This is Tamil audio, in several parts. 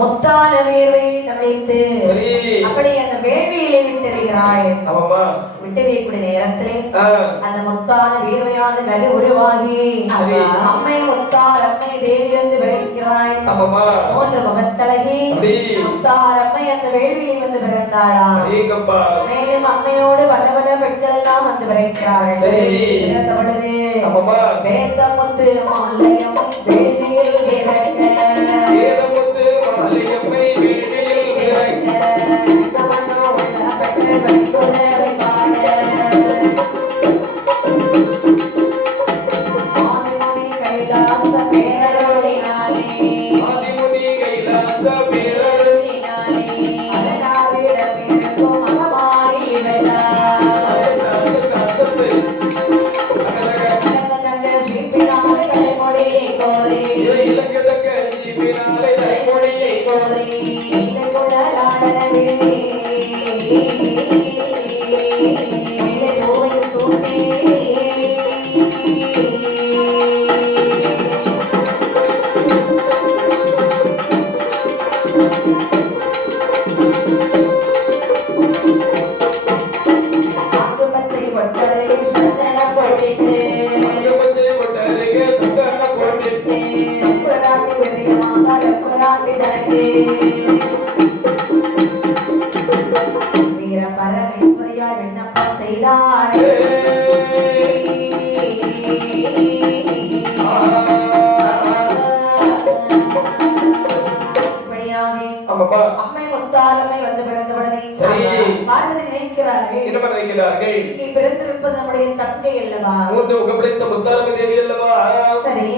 முத்தான வேர்வையை தடைத்து சரி அப்படி அந்த வேள்வியிலே விட்டெறிகிறாள். ஆமாமா விட்டெறியக்கூடிய நேரத்திலே அந்த முத்தான வேர்வையானது கரு உருவாகி அம்மை முத்தார் அம்மை தேவி வந்து விளைக்கிறாள். ஆமாமா 3 முகத்தழகி முத்தார் அம்மை அந்த வேள்வியை வந்து பிறந்தாளாம். மேலும் அம்மையோடு பல பல பெண்கள் எல்லாம் வந்து விளைக்கிறார்கள். பிறந்த பொழுது வேதமுத்து மாலையம் வேள்வியில் விளக்க வேதமுத்து மாலையம்மை வேள்வியில் விளக்க கமனோ வண்ண பெண்கள் வைத்துணரை பாட ஆதிமுனி கைலாச பேரருளினாலே ஆதிமுனி கைலாச பேரருளினாலே அலனாவிட பிறக்கும் மகமாயி விளா வீர பரமேஸ்வரியா விண்ணப்பம் செய்தாள். அம்மை முத்தாலம்மை வந்து பிறந்தவுடனே பார்வதி நினைக்கிறார்கள் பிறந்திருப்பது நம்முடைய தங்கை அல்லவா, 3 முகப்படைத்த முத்தாலம்மை தேவி அல்லவா. சரி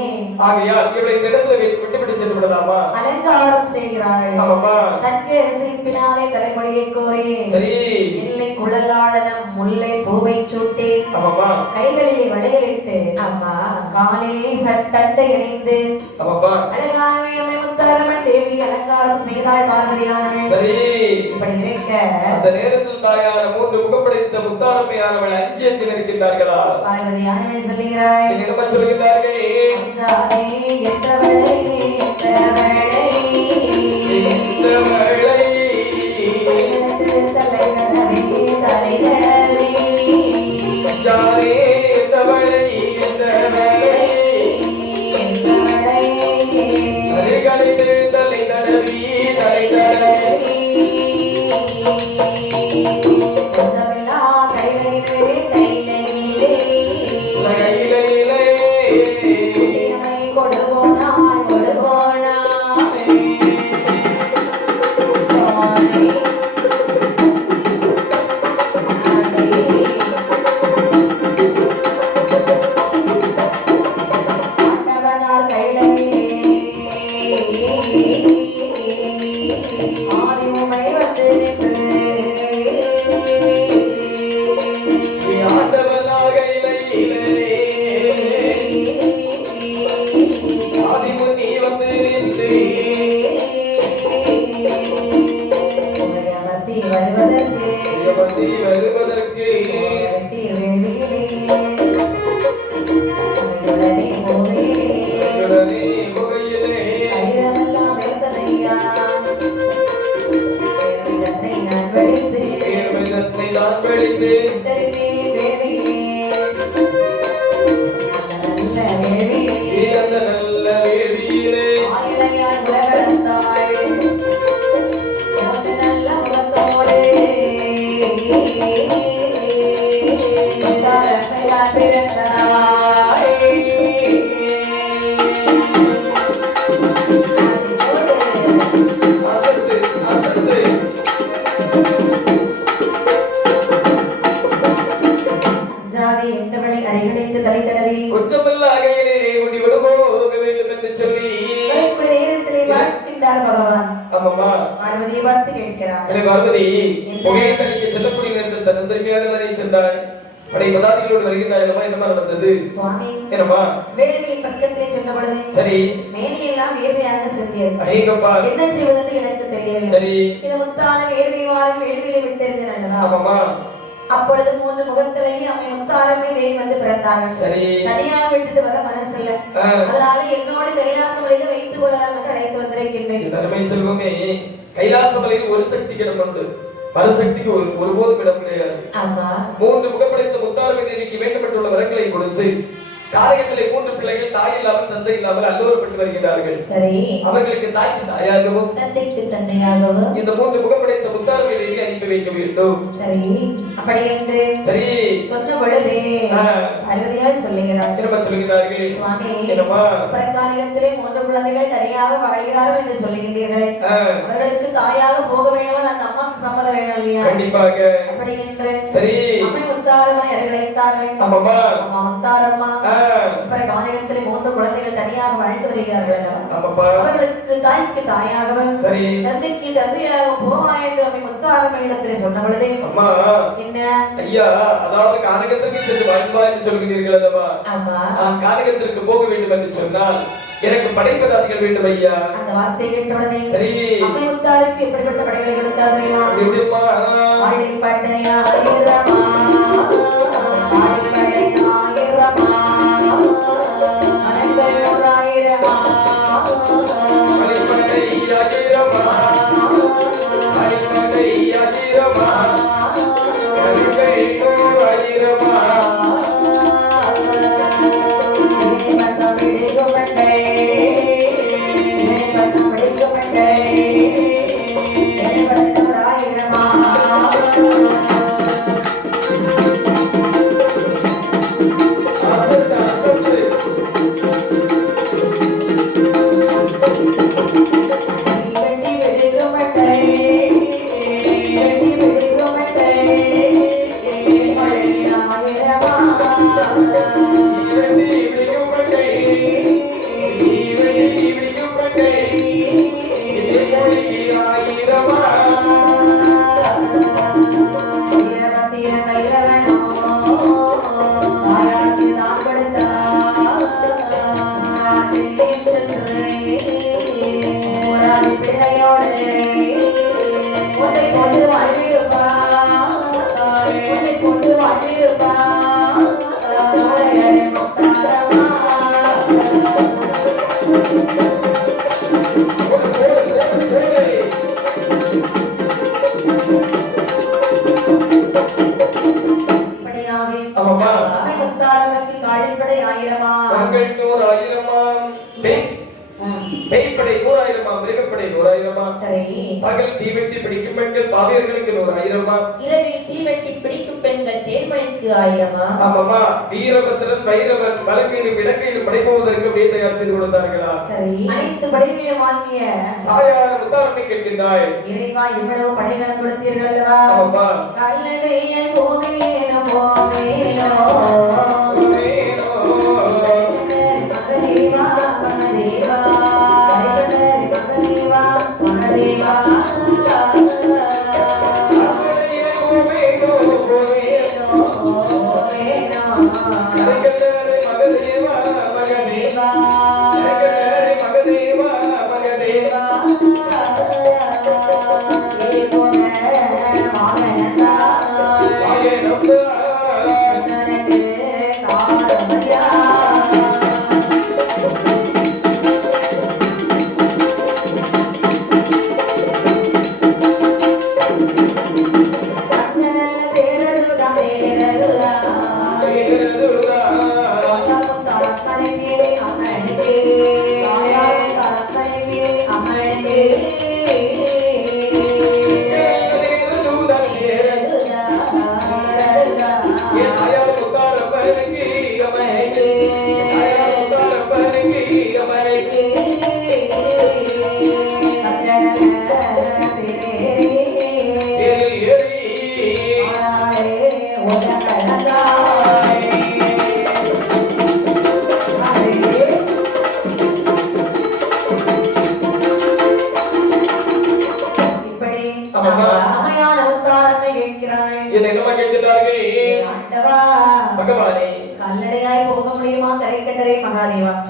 ஆகையால் இவளை இந்த இடத்துல விட்டுவிட்டு சென்று விடலாமா? அலங்காரம் செய்கிறாள். ஆமாமா தங்கை சிரிப்பினாலே தலைமுடியை கோரி சரி இல்லை குழலாளனம் முல்லை பூவை சூட்டி ஆமாமா கைகளிலே வளையலிட்டு ஆமா காலிலே சட்டட்டை இணைந்து ஆமாமா அழகாகவே அம்மை முத்தாலம்மன் தேவி அலங்காரம் செய்தாள் பார்வதியானவள். சரி இப்படி இருக்க அந்த நேரத்தில் தாயார் 3 முகப்படைத்த முத்தாலம்மையானவள் அஞ்சி நிற்கின்றார்களா? பார்வதியானவள் சொல்லுகிறாள், என்ன சொல்கிறார்கள்? அஞ்சாதே என்றவளை என்றவளை என்றவளை தலைநடவே தலைநடவே ஜாரே தவளை என்றவளை என்றவளை அரிகளிலே தலைநடவி தலைநடவி கொஞ்சமெல்லா கையிலே கையிலே கையிலே கொடுபோனாள் கொடுபோனாள் சாமி ஆண்டவனார் கையிலே ஆதிமுமை வந்து நின்று ஆண்டவனார் கையிலே ஆதிமுனி வந்து நின்று அமர்த்தி வருவதற்கு வருவதற்கு உடனே முகையிலே வேதத்தை நான் வெளித்து அந்த நல்ல வேதியிலே அசத்து அசத்து ஜாதி என்றவளை அரைகளைத்து தலை தடவி கொஞ்சமல்ல அகையிலே உண்டி விடுபோக வேண்டும் என்று சொல்லி நேரத்திலே பார்க்கின்றார் பகவான். ஆமாமா பார்வதியை பார்த்து கேட்கிறார், பார்வதி புகையை தனிக்க செல்லக்கூடிய நேரத்தில் தன்னந்தன்மையாக தானே சென்றாய்? படை பதாதிகளோடு வருகின்றாய் அல்லவா? என்னமா நடந்தது சுவாமி? என்னமா வேள்வியின் பக்கத்திலே சொன்ன பொழுது சரி மேனியெல்லாம் வேர்வையாக சென்றது. ஐயப்பா என்ன செய்வதென்று எனக்கு தெரியவில்லை. சரி இது முத்தான வேள்வியால் வேள்வியிலே விட்டெறிந்தேன் அல்லவா? ஆமாமா அப்பொழுது 3 முகத்திலேயே அம்மை முத்தாலம்மை தேவி வந்து பிறந்தாங்க. சரி தனியாக விட்டுட்டு வர மனசில்ல. அதனால என்னோட கைலாச வழியில வைத்துக் கொள்ளலாம் என்று அழைத்து வந்திருக்கின்றேன். வருகின்றேன். அருமை செல்வமே, கைலாசமலையில் ஒரு சக்தி இடம் உண்டு, மறுசக்திக்கு ஒருபோதும் இடம் கிடையாது. மூன்று முகப்படைத்த முத்தாரமை தேவிக்கு வேண்டுமென்றுள்ள வரங்களை கொடுத்து காரியத்திலே மூன்று பிள்ளைகள் தாய் இல்லாமல் தந்தை இல்லாமல் அல்லோரப்பட்டு வருகிறார்கள். சரி, அவர்களுக்கு தாய்க்கு தாயாகவும் தந்தைக்கு தந்தையாகவும் இந்த மூன்று முகப்படைத்த முத்தாரமை தேவி அனுப்பி வைக்க வேண்டும். சரி, அப்படி என்று சரி சொன்ன பொழுதே அறுபதியால் சொல்லுகிறார். திரும்ப சொல்லுகிறார்கள், சுவாமி என்னம்மா காரியத்திலே மூன்று குழந்தைகள் தனியாக வாழ்கிறார்கள் என்று சொல்லுகின்றீர்கள். அவர்களுக்கு தாயாக போக வேண்டும், அந்த அம்மாவுக்கு சம்மதம் வேணும் இல்லையா? கண்டிப்பாக. அப்படி என்று சரி அம்மை முத்தாரம்மை அருளைத்தார்கள். ஆமாம்மா, அம்மா முத்தாரம்மா காரியத்திலே மூன்று குழந்தைகள் தனியாக வாழ்ந்து வருகிறார்கள். அவர்களுக்கு தாய்க்கு தாயாகவும் சரி தந்தைக்கு தந்தையாகவும் போவா என்று அம்மை முத்தாரம்மை இடத்திலே சொன்ன பொழுதே அம்மா என்ன ஐயா, அதாவது கானகத்திற்கு சென்று வாழ்வா என்று சொல்கிறீர்கள் அல்லவா? நான் கானகத்திற்கு போக வேண்டும் என்று சொன்னால் எனக்கு படைப்பதாதிகள் வேண்டும் ஐயா. அந்த வார்த்தை கேட்டவுடனே சரி அம்மை முத்தாருக்கு எப்படிப்பட்ட படைகளை கொடுத்தார் தெரியுமா? எப்படிமா? ஆழிப்பட்டையா இரமா பகல் தீவெட்டி பிடிக்கும் பெண்கள் பாவியர்களுக்கு 100,000. இரவில் தீவெட்டி பிடிக்கும் பெண்கள் தேர்மணிக்கு 1000. ஆமாமா, வீரபத்திரன் வைரவன் வலங்கையிலும் இடங்கையிலும் படைப்போவதற்கு அப்படியே தயார் செய்து கொடுத்தார்களா? சரி, அனைத்து படைகளையும் வாங்கிய தாயார் முத்தாரம்மை கேட்கின்றாய், இறைவா இவ்வளவு படைகளை கொடுத்தீர்கள் அல்லவா? ஆமாமா. கல்லணைய கோவேனோ கோவேனோ மகதேவா மகதேவா மகதேவா மகதேவா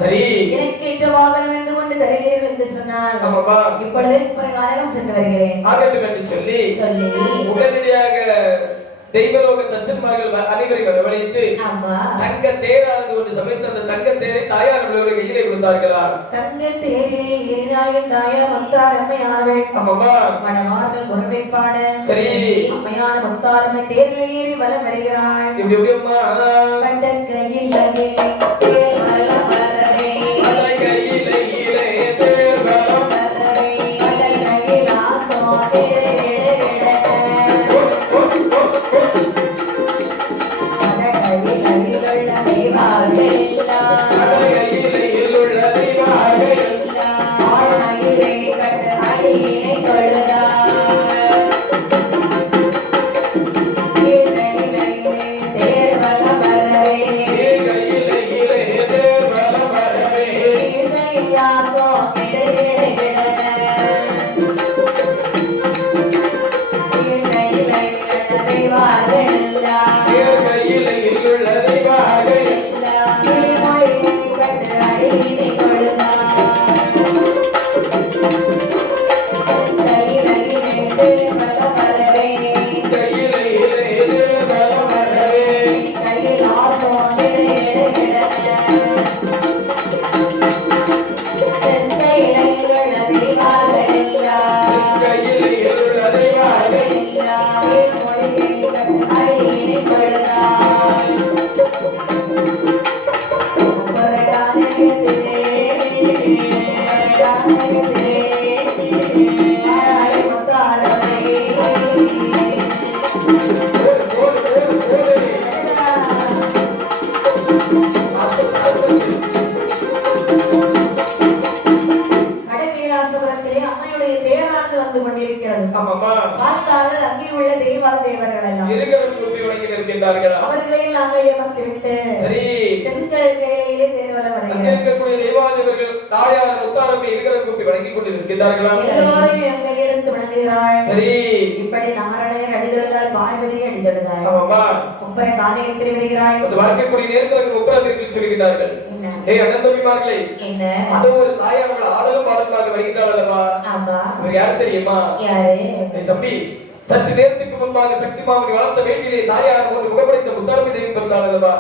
சரி, எனக்கு ஏற்ற வாகனம் என்று கொண்டு தருவீர்கள் என்று சொன்னார். இப்பொழுது பிரகாரம் சென்று வருகிறேன் ஆகட்டும் என்று சொல்லி உடனடியாக தெய்வலோக தச்சன்மார்கள் அனைவரை வரவழைத்து தங்க தேரானது ஒன்று சமைத்து அந்த தங்க தேரை தாயார் அவர்களுடைய கையிலே கொடுத்தார்களா? தங்க தேரிலே ஏறாயின் தாயார் முத்தாரம்மையார்கள் ஆமாமா மணவார்கள் குரவை பாட சரி அம்மையான முத்தாரம்மை தேரிலே ஏறி வலம் வருகிறாள். எப்படி எப்படி அம்மா கண்ட கையில் தேர் வலம் வரவே கையிலே தேர் வலம் வரவே கடல் கையில் ஆசோடே அவர்களையும் நாங்கள் ஏமாற்றி விட்டு சரி தென்கிழக்கையிலே தேர்வலம் இருக்கக்கூடிய தேவாதிபர்கள் தாயார் முத்தாரம்மை இருக்கிற கூப்பி வணங்கி கொண்டிருக்கிறார்களா? எல்லோரையும் எங்கள் எடுத்து வணங்குகிறாள். சரி இப்படி நாராயணர் அடிதொழுதால் பார்வதியை அடிதொழுதாள். ஆமாமா முப்பரை காரியத்தில் வருகிறாள். அது பார்க்கக்கூடிய நேரத்தில் முப்பராதிகள் சொல்கிறார்கள் ஏய் அனந்தமிமார்களே என்ன அது ஒரு தாயார் அவள் ஆடலும் பாடலுமாக வருகிறாள் அல்லவா? ஆமா இவர் யார் தெரியுமா? யாரு? தம்பி சற்று நேரத்துக்கு முன்பாக சக்தி மாமணி வளர்த்த வேண்டியிலே தாயார் ஒரு முகப்படுத்த முத்தாரம்மை தேவி பிறந்தாள் அல்லவா?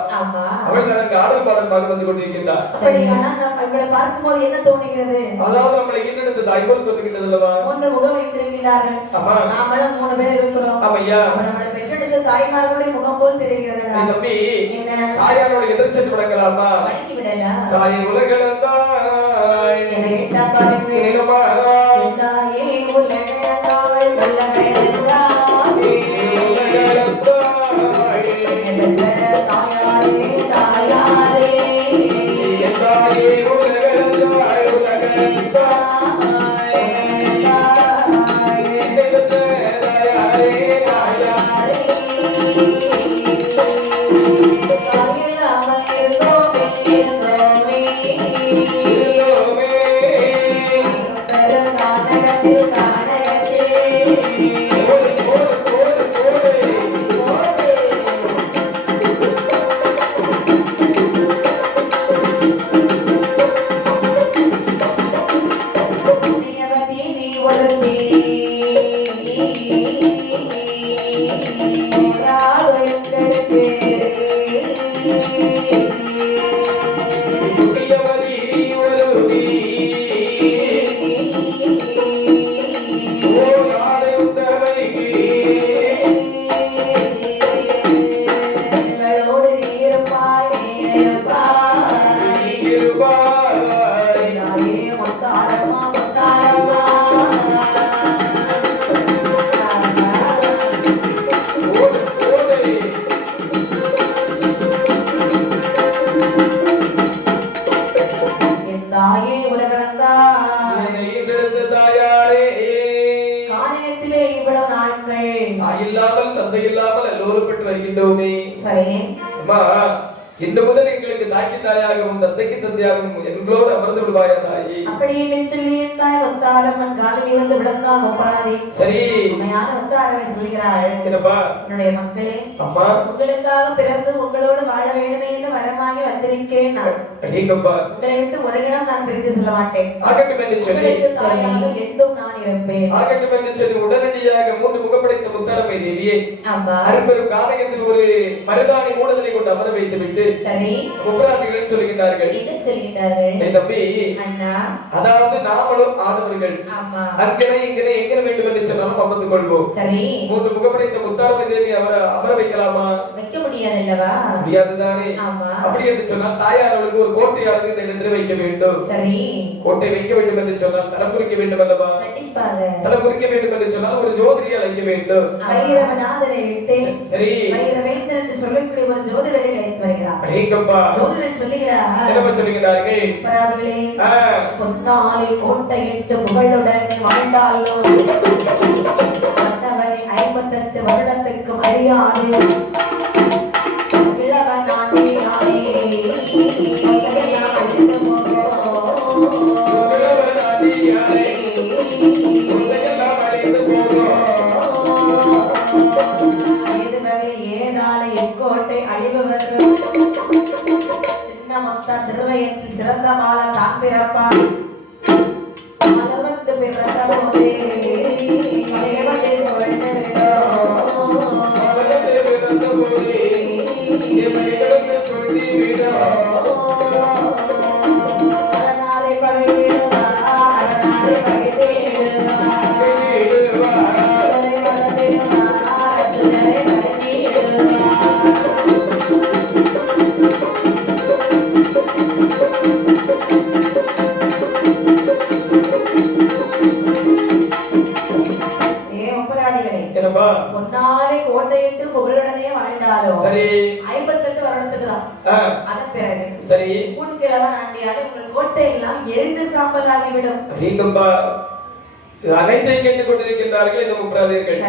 அவள் தனக்கு ஆடல் பாடலுமாக வந்து கொண்டிருக்கின்றார். அப்படியானால் நாம் இவளை பார்க்கும்போது என்ன தோணுகிறது? அதாவது நம்மளை ஈன்றெடுத்த தாய் போல் தோன்றுகின்றது அல்லவா? 3 முகம் வைத்திருக்கிறார்கள். நாமளும் 3 பேர் இருக்கிறோம். ஆமையா நம்மளை பெற்றெடுத்த தாய்மார்களுடைய முகம் போல் தெரிகிறது. தம்பி என்ன தாயாரோட எதிர்த்து வணங்கலாமா? வணங்கி விடலாம். தாய் உலகளந்தாய் என்னை கேட்டா தாய் நிலமா தாயே உலகளந்தாய் உலகளந்தாய் இன்று முதல் எங்களுக்கு தாய்க்கு தாயாகவும் தந்தைக்கு தந்தையாகவும் எங்களோடு அமர்ந்து விடுவாயா தாயி? அப்படியே சொல்லி தாய் முத்தாரம்மன் காலில் வந்து விழுந்தா முப்பராதி. சரி உண்மையான முத்தாரம்மை சொல்கிறாள், என்னப்பா என்னுடைய மக்களே, அம்மா உங்களுக்காக பிறந்து உங்களோடு வாழ வேண்டுமே என்று வரமாகி வந்திருக்கிறேன். நான் உங்களை விட்டு ஒரு இடம் நான் பிரிந்து செல்ல மாட்டேன். உங்களுக்கு தாயாக என்றும் நான் இருப்பேன். உடனடியாக 3 முகப்படைத்த முத்தாரம்மை தேவியே அரும்பெரும் காலகத்தில் ஒரு மருதாணி மூடலை கொண்டு அமர வைத்து விட்டு சரி முப்பராதிகள் சொல்லுகின்றார்கள். என்ன சொல்கிறார்கள்? தம்பி அண்ணா, அதாவது நாமளும் ஆடவர்கள் அங்கனை இங்கனை எங்க வேண்டும் என்று சொன்னாலும் அமர்ந்து கொள்வோம். சரி 3 முகப்படைத்த முத்தாரம்மை தேவி அவரை அமர வைக்கலாமா? வைக்க முடியாது அல்லவா? முடியாதுதானே. அப்படி என்று சொன்னால் தாயார் அவளுக்கு ஒரு கோட்டையாவது இந்த இடத்தில் வைக்க வேண்டும். சரி கோட்டை வைக்க வேண்டும் என்று சொன்னால் தலம் குறிக்க வேண்டும் அல்லவா? கண்டிப்பாக தலம் குறிக்க வேண்டும் என்று சொன்னால் ஒரு ஜோதியை அழைக்க வேண்டும். வைரவநாதனை விட்டு சரி வைரவேந்தன் என்று சொல்லக்கூடிய ஒரு ஜோதிடரை அழைத்து வருகிறார். அடேங்கப்பா, ஜோதிடர் சொல்லுகிறார், என்ன சொல்லுகிறார்கள்? பராதிகளே, பொன்னாலை கோட்டையிட்டு புகழுடனே வாழ்ந்தாலோ மன்னவனை 58 வருடத்துக்கு மரியாதை இளவனானே திருவயத்தில் சிறந்த மாலை தான் பிறப்பார். வந்து பிறந்த போதே பொன்னாலை கோட்டையிட்டு புகழுடனே வாழ்ந்தாலும் சரி 58 வருடத்துக்கு தான். அதன் பிறகு சரி முன்கிழவன் ஆண்டியாக உங்கள் கோட்டை எல்லாம் எரிந்து சாம்பல் ஆகிவிடும். அனைத்தையும் கேட்டுக் கொண்டிருக்கின்றார்கள் இந்த முப்பராதிகள்.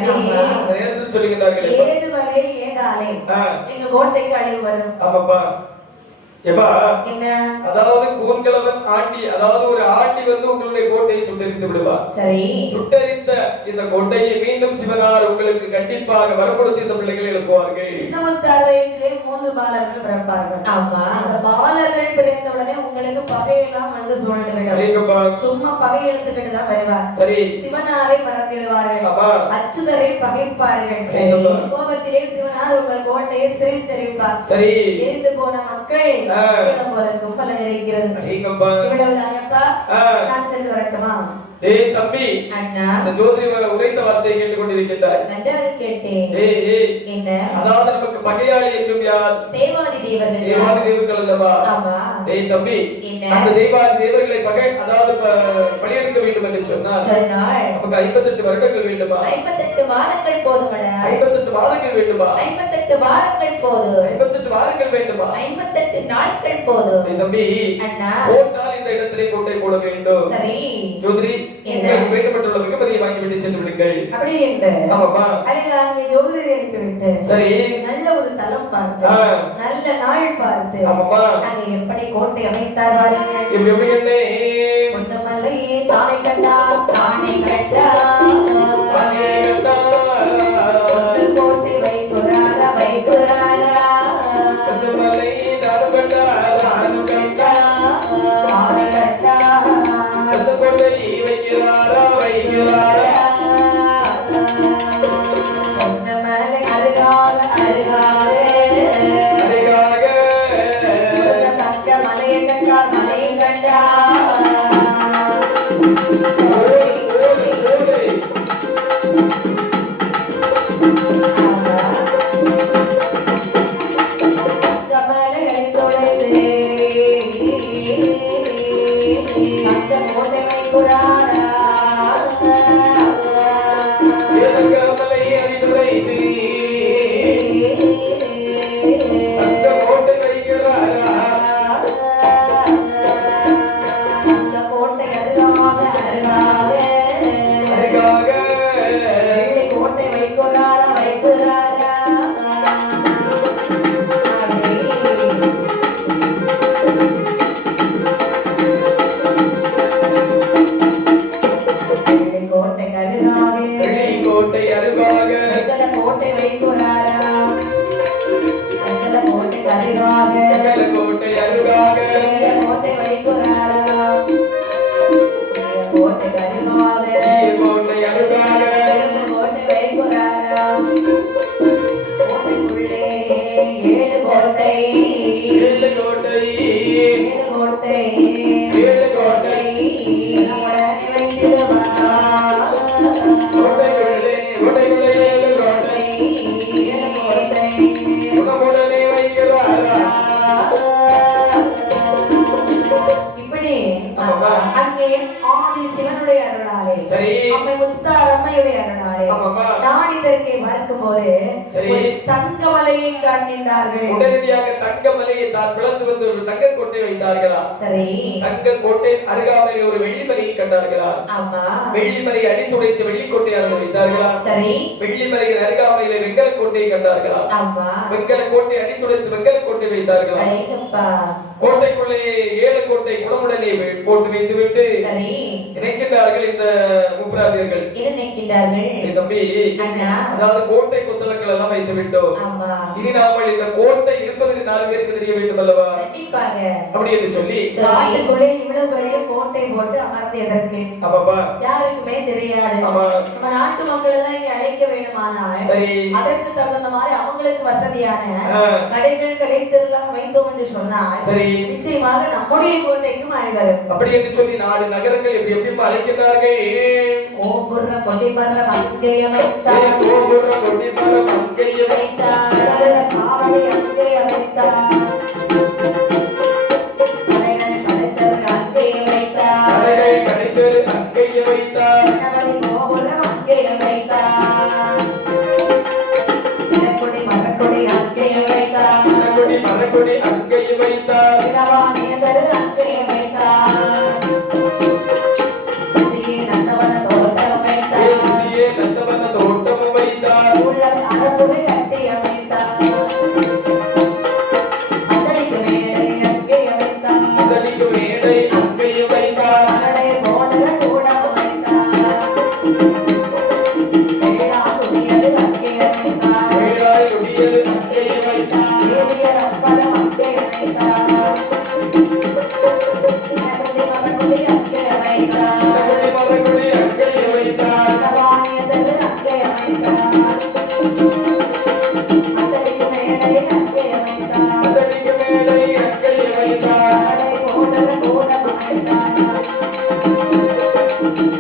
நேரத்தில் சொல்லுகின்றார்கள், ஏது வரை ஏதாலே எங்க கோட்டைக்கு அழிவு வரும். ஆமாப்பா எப்பா என்ன, அதாவது கூன்கிழவன் ஆண்டி, அதாவது ஒரு ஆண்டி வந்து உங்களுடைய கோட்டையை சுட்டரித்து விடுவா. சரி சுட்டரித்த இந்த கோட்டையை மீண்டும் சிவனார் உங்களுக்கு கண்டிப்பாக வரப்படுத்தி இந்த பிள்ளைகளை எழுப்புவார்கள். சின்னமுத்தாரையிலே 3 பாலர்கள் பிறப்பார்கள். ஆமா, அந்த பாலர்கள் பிறந்தவுடனே உங்களுக்கு பகையெல்லாம் வந்து சூழ்ந்து விடும். சும்மா பகை எழுத்துக்கிட்டு தான் வருவார். சரி சிவனாரை மறந்துடுவார்கள், அச்சுதரை பகைப்பார்கள். கோபத்திலே சிவனார் உங்கள் கோட்டையை சிரித்தெறிப்பார். சரி எரிந்து போன மக்கள் இளம்போதற்கும் பலன் இருக்கிறது. இவ்வளவுதானப்பா, நான் சென்று வரட்டுமா? டேய் தம்பி, அண்ணா, இந்த ஜோதிரி உரைத்த வார்த்தையை கேட்டுக்கொண்டிருக்கின்றாய். நன்றாக கேட்டேன். டேய் என்ன, அதாவது நமக்கு பகையாளி என்றும் யார்? தேவாதி தேவர்கள். தேவாதி தேவர்கள் அல்லவா? ஆமா. டேய் தம்பி, அந்த தேவாதி தேவர்களை பகை அதாவது பலியெடுக்க வேண்டும் என்று சொன்னால் நமக்கு 58 வருடங்கள் வேண்டுமா? 58 மாதங்கள் போதுமடா. 58 மாதங்கள் வேண்டுமா? 58 வாரங்கள் போதும். 58 வாரங்கள் வேண்டுமா? 58 நாட்கள் போதும். டேய் தம்பி, அண்ணா, போட்டால் இந்த இடத்திலே கோட்டை போட வேண்டும். சரி ஜோதிரி, உங்களுக்கு வேண்டுமென்றுள்ள மிகப்பதியை வாங்கி விட்டு சென்று விடுங்கள். அப்படி என்று ஆமாப்பா அங்கே ஜோதிடரை அனுப்பிவிட்டு சரி நல்ல ஒரு தலம் பார்த்து நல்ல நாள் பார்த்து ஆமாப்பா அங்கே எப்படி கோட்டை அமைத்தார் பாருங்கள். எப்படி என்ன பொன்னமலை தானை கண்டா தானை கண்டா கோட்டை வைக்குறாரா வைக்குறாரா பொன்னமலை தானு கண்டா தானு கண்டா தானை கண்டா பொன்னமலை அருகாக அருகாக தக்க மலையை கண்டா மலையை கண்டா கோட்டை அருகாக அருகாக கோட்டை அருகாக கோட்டை வைகுறாரா கோட்டைக்குள்ளே ஏழு கோட்டை ஏழு கோட்டை ஏழு கோட்டை ஏழு கோட்டை உடனே வைத்திடுவா கோட்டைக்குள்ளே கோட்டைக்குள்ளே ஏழு கோட்டை ஏழு கோட்டை உடனே வைக்கிறாரா இப்படி ஆமாப்பா. அங்கே ஆதி சிவனுடைய அருளாலே சரி. அம்மை முத்தாரம்மையுடைய அருளாலே ஆமாப்பா. நான் இதற்கை பார்க்கும்போது சரி. ஒரு தங்க மலையை காண்கின்றார்கள். உடனடியாக தங்கமலையை தான் பிளந்து வந்து ஒரு தங்க கோட்டை வைத்தார்களா சரி தங்க கோட்டை அருகாமையில் ஒரு வெள்ளி மலையை கண்டார்களா ஆமா வெள்ளி மலையை அடித்துடைத்து வெள்ளி கோட்டையாக வைத்தார்களா சரி வெள்ளி மலையின் அருகாமையில் வெங்கல கோட்டையை கண்டார்களா ஆமா வெங்கல கோட்டை அடித்துடைத்து வெங்கல கோட்டை வைத்தார்களா அடேங்கப்பா கோட்டைக்குள்ளே ஏழு கோட்டை குணமுடனே போட்டு வைத்துவிட்டு சரி நினைக்கின்றார்கள் இந்த முப்பராதியர்கள் என்ன நினைக்கின்றார்கள் ஏய் தம்பி அண்ணா அதாவது கோட்டை கொத்தளங்கள் எல்லாம் வைத்து விட்டோம் ஆமா இனி நாமல் இந்த கோட்டை இருப்பதற்கு 4 பேருக்கு தெரிய வேண்டும் அல்லவா கண்டிப்பாக அப்படி என்று சொல்லி காட்டுக்குள்ளே இவ்வளவு பெரிய கோட்டை போட்டு அமர்ந்து எதற்கு ஆமாப்பா யாருக்குமே தெரியாது ஆமா நம்ம நாட்டு மக்கள் எல்லாம் இங்க அழைக்க வேண்டுமானால் சரி அதற்கு தகுந்த மாதிரி அவங்களுக்கு வசதியான ஆ. கடைகள் கடைத்தெல்லாம் வைத்தோம் என்று சொன்னால் சரி நிச்சயமாக நம்முடைய கோட்டைக்கும் அழைவரும் அப்படி என்று சொல்லி 4 நகரங்கள் எப்படி எப்படி அழைக்கின்றார்கள் கோபுர கொடிமர மங்கைய வைத்தார் கோபுர கொடிமர மங்கைய வைத்தார் சாவடி அங்கே வைத்தார் கடைகள் கடைத்தர் அங்கே வைத்தார் கடைகள் கடைத்தர் அங்கைய வைத்தார் கணவனை கோபுர அங்கே வைத்தார் கொடி மரக்கொடி அங்கே வைத்தார் மரக்கொடி மரக்கொடி அங்கைய வைத்தார் இளவாணியதர் அங்கே வைத்தார் சுதியே நந்தவன தோட்டம் வைத்தார் சுதியே நந்தவன தோட்டம் வைத்தார் உள்ள அரபுரை கட்டி அமைத்தார் அதற்கு மேடை அங்கே வைத்தார் அதனிக்கு மேடை அங்கைய வைத்தார் மலரை போடல கூடம் வைத்தார் வேளாதுடியது அங்கே வைத்தார் வேளாய் ஒடியது அங்கைய வைத்தார் தேவியர் அப்பலம் அங்கே வைத்தார் மரக்குடி அங்கே வைத்தார் மரக்கொடி மரக்கொடி அங்கைய வைத்தார் இளவாணியதர் அங்கே வைத்தார் அதற்கு மேடை அங்கே வைத்தார் அதனிக்கு மேடை அங்கைய வைத்தார் மலரை போடல கூடம் வைத்தார்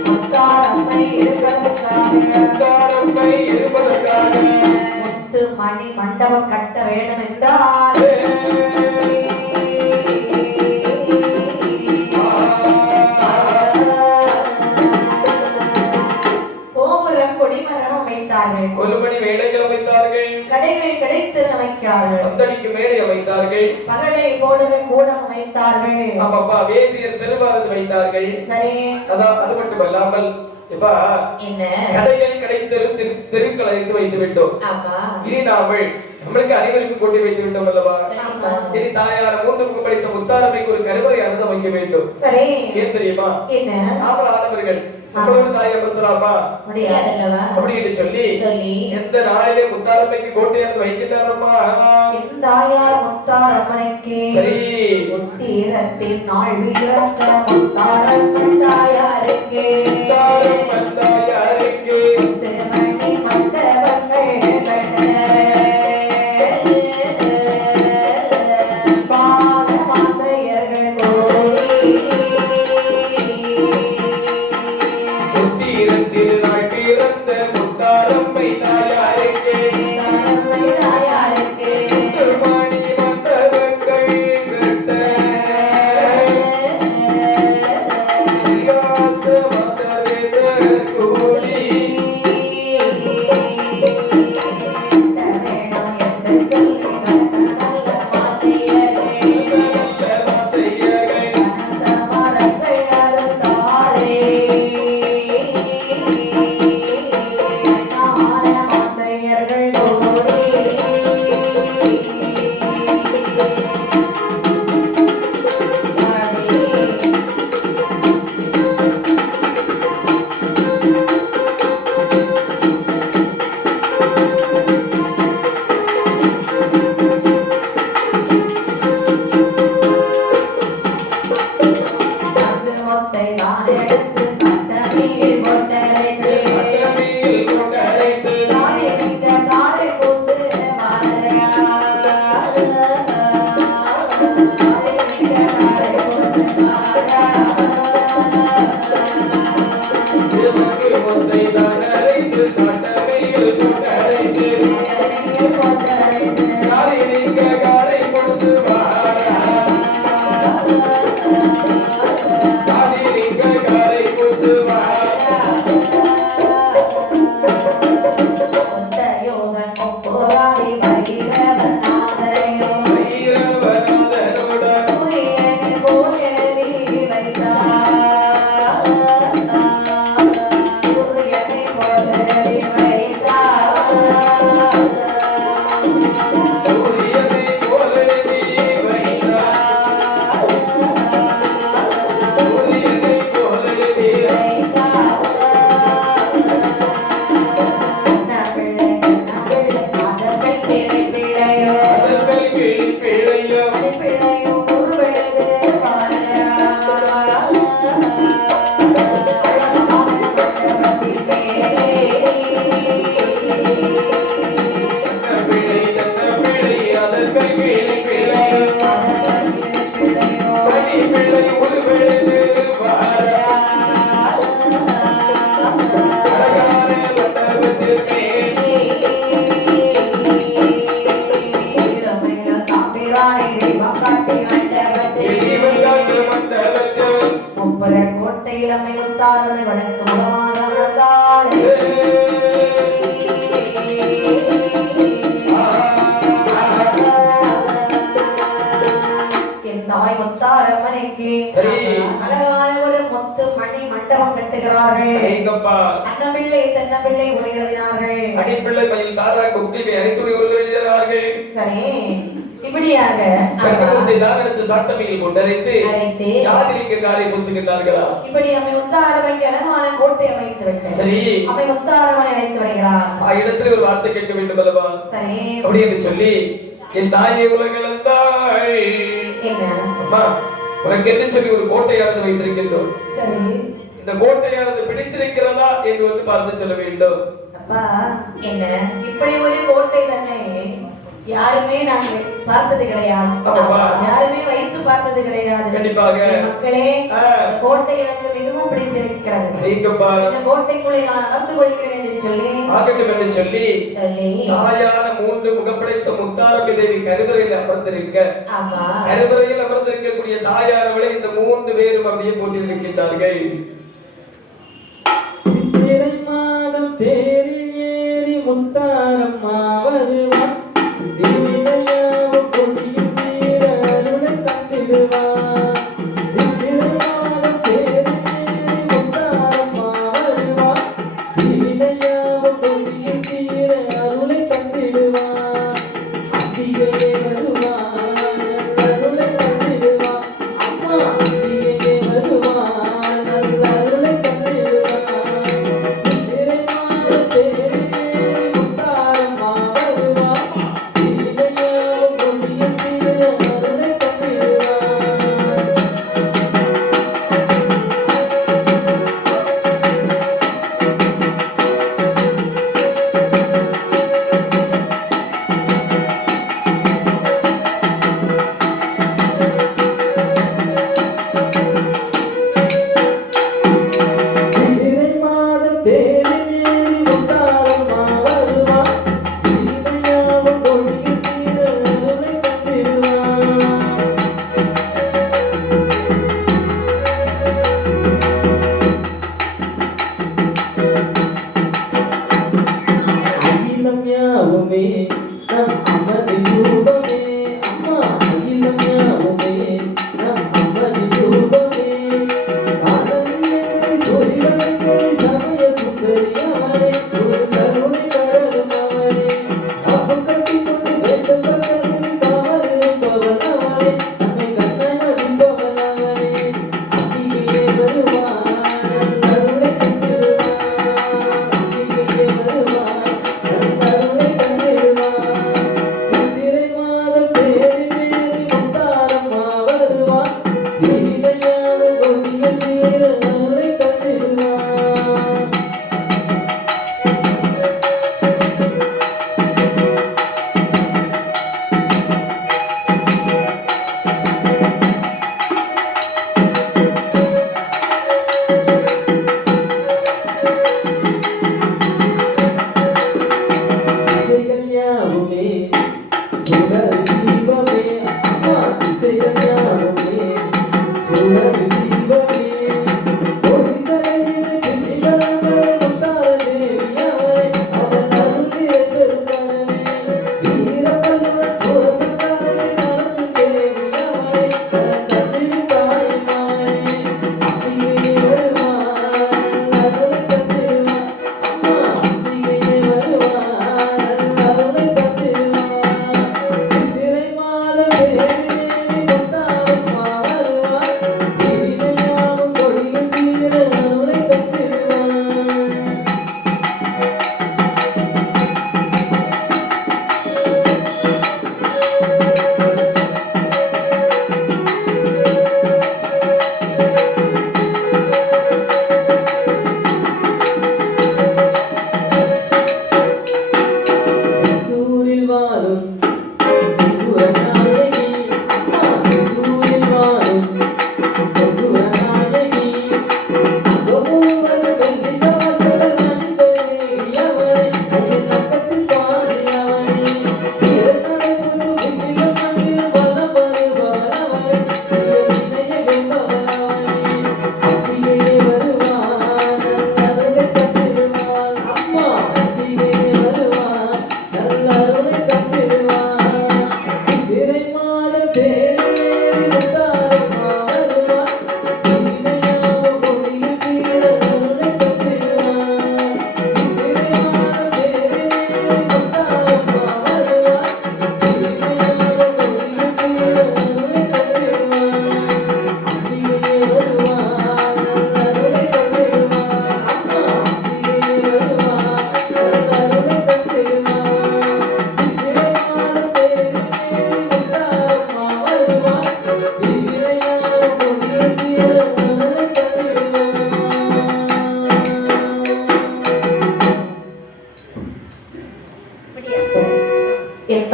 முத்தாரம்மை இருப்பதற்காக தாரம்மை இருப்பதற்காக முத்து மணி மண்டபம் கட்ட வேண்டும் என்றால் கோபுரம் கொடிமரம் அமைத்தார்கள் கொல்லுமணி மேடைகள் அமைத்தார்கள் கடைகள் கிடைத்து அமைக்கிறார்கள் பந்தடிக்கு மேடை அமைத்தார்கள் பகடை போடுற கூடம் அமைத்தார்கள் ஆமாப்பா வேதியர் திருவாரது வைத்தார்கள் சரி அது மட்டுமல்லாமல் இப்பா என்ன கடைகள் கிடைத்தெரு தெருக்கள் அறிந்து வைத்து விட்டோம் ஆமா இனி நாமல் நம்மளுக்கு அனைவருக்கும் கொண்டு வைத்து விட்டோம் அல்லவா ஆமா. இனி தாயார் 3 புக்கு படித்த முத்தாரமைக்கு ஒரு கருவறை அறுத வைக்க வேண்டும் சரி ஏன் தெரியுமா என்ன நாமல் ஆனவர்கள் நம்மளோட தாயை அமர்த்தலாமா முடியாதல்லவா அப்படி என்று சொல்லி சொல்லி எந்த நாளிலே முத்தாரமைக்கு கோட்டையார் வைக்கின்றாரம்மா தாயார் முத்தார் அம்மனைக்கு சரி முத்தீரத்தின் நாள் வீரத்த முத்தாரம்மன் தாயாருக்கு முத்தாரம் வந்தாயாருக்கு திருமணி மண்டபங்கள் கட்ட பாதமாந்தையர்கள் கோரி முத்தீரத்தில் நாள் பிறந்த முத்தாரம்மை தாயாருக்கு தாயாருக்கு திருமணி மண்டபங்கள் கட்ட உல்லாசமாக அவனுக்கு உதவாதான் என் தாய் முத்தாரம்மனைக்கு அழகான ஒரு முத்து மணி மண்டபம் கட்டுகிறார்கள். அண்ணன் பிள்ளை தென்ன பிள்ளை உரை எழுதினார்கள். அடிப்பிள்ளை மயில் தாரா குக்கிவை அனைத்துடைய ஒரு எழுதினார்கள். சரி, இப்படியாக சங்கத்தை தான் எடுத்து சாட்டமையில் கொண்டரைத்து ஜாதிலிங்க காரை பூசுகின்றார்களா? இப்படி அவை முத்தாரமைக்கு அழகான கோட்டை அமைத்து விட்டு சரி அவை முத்தாரமனை அழைத்து வருகிறார். இடத்துல ஒரு வார்த்தை கேட்க வேண்டும் அல்லவா? சரி, அப்படி என்று சொல்லி என் தாயை உலகளந்தாள் என்ன அம்மா உனக்கு என்ன சொல்லி ஒரு கோட்டையானது வைத்திருக்கின்றோம். சரி, இந்த கோட்டையானது பிடித்திருக்கிறதா என்று வந்து பார்த்து சொல்ல வேண்டும். அப்பா என்ன இப்படி ஒரு கோட்டை தானே யாருமே நாங்கள் பார்த்தது கிடையாது, யாருமே வைத்து பார்த்தது கிடையாது. கண்டிப்பாக மக்களே கோட்டை எனக்கு மிகவும் பிடித்திருக்கிறது. இந்த கோட்டைக்குள்ளே நான் அமர்ந்து கொள்கிறேன் என்று சொல்லி தாயான 3 முகப்படைத்த முத்தாரம்மி தேவி கருவறையில் அமர்ந்திருக்க கருவறையில் அமர்ந்திருக்கக்கூடிய தாயானவளை இந்த 3 பேரும் அப்படியே போட்டிருக்கின்றார்கள். சித்திரை மாதம் தேரில் ஏறி முத்தாரம்மா வருவான், திருவிளையாவும் கொடியும் தீர அருளை தந்திடுவான். சித்திரை மாதம் தேரில் ஏறி முத்தாரம்மா வருவான், திருவிளையாவும் கொடியும் தீர அருளை தந்திடுவான். அம்பிகையே வருவான், அருளை தந்திடுவான். அம்மா அம்பிகையே வருவான், அருளை தந்திடுவான். சித்திரை மாதம் தேரில் ஏறி முத்தாரம்மா வருவான், திருவிளையாவும் கொடியும் தீர அருளை தந்திடுவான். சித்திரை மாதம் தேரில் ஏறி முத்தாரம்மா வருவான், திருவிளையாவும் கொடியும் தீர அருளை தந்திடுவான். அகிலம் யாவுமே நம் அம்மனின் ரூபமே, அம்மா அகிலம் யாவுமே நம் அம்மனின் ரூபமே. ஆனந்தியத்தை சொரிவதற்கு சமய சுந்தரி அவரே, ஒரு கருணை கடலும் அவரே. காப்பு கட்டிக்கொண்டு வேண்டும் பக்கத்தில் காவல் இருப்பவன் அவரே, நம்மை கண்ணை மதிப்பவன் அவரே. அம்பிகையே வருவான், அருளை தந்திடுவான். அம்பிகையே வருவான், அருளை தந்திடுவான். சித்திரை மாதம் தேரில் ஏறி முத்தாரம்மா வருவான், திருவிளையாடும் கொடியும் தீர அருளை தந்திடுவான். திசைகள் யாவுமே சுடர் தீபமே, அம்மா திசைகள் யாவுமே சுடர் தீபமே. ஒளிசடையிலே பின்னிகள் முத்தார தேவி அவரே, அவள் அருளிய பெருங்கடலே. ஈரப்பல்லுடன் சோரசங்காரத்தை நடத்தும் தேவி அவரே, தந்திடும் தாயின் அவரே. அம்பிகையே வருவான், அருளை தந்திடுவான். அம்மா அம்பிகையே வருவான், அருளை தந்திடுவான். சித்திரை மாதம் தேரில் ஏறி முத்தாரம்மா வருவான், திருவிளையாவும் கொடியும் தீர அருளை தந்திடுவான்.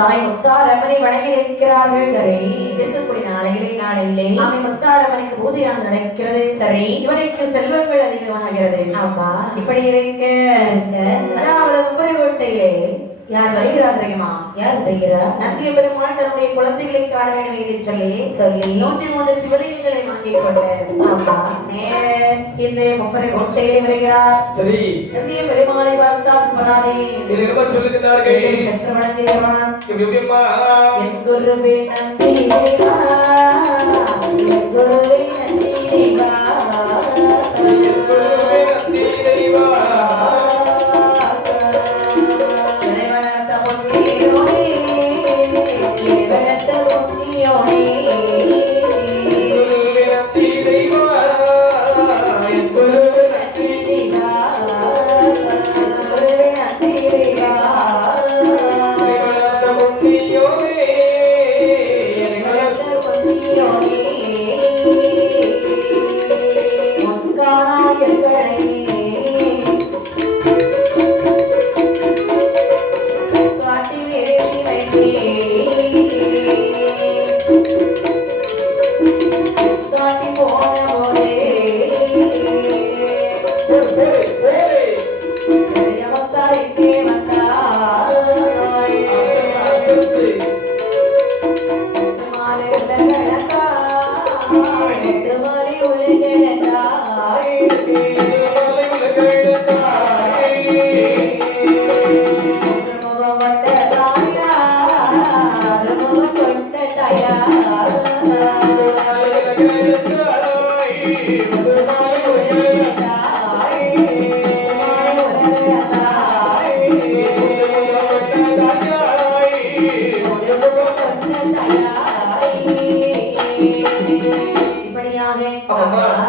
அவை முத்தாரம்மனை வணங்கி இருக்கிறார்கள். சரி. இருக்கக்கூடிய நாளையிலே அவை முத்தாரம்மனுக்கு பூஜையானது நடக்கிறது. சரி. இவனுக்கு செல்வங்கள் அதிகமாகிறது. ஆமா. இப்படி இருக்க அதாவது உப்பரிகோட்டையிலே யார் வருகிறார் தெரியுமா? யார் வருகிறார்? நந்திய பெருமாள் தன்னுடைய குழந்தைகளை காண வேண்டும் என்று சொல்லி 103 சிவலிங்கங்களை வாங்கிக் கொண்டு ஆமா நேர இந்த உப்பரிகோட்டையிலே வருகிறார். சரி. நந்திய பெருமாளை பார்த்தால் போராதே என்ன சொல்லுகிறார்கள்? சென்று வணங்குகிறான். எப்படிமா என் குருவே நந்தி தேவா, என் குருவே நந்தி தேவா,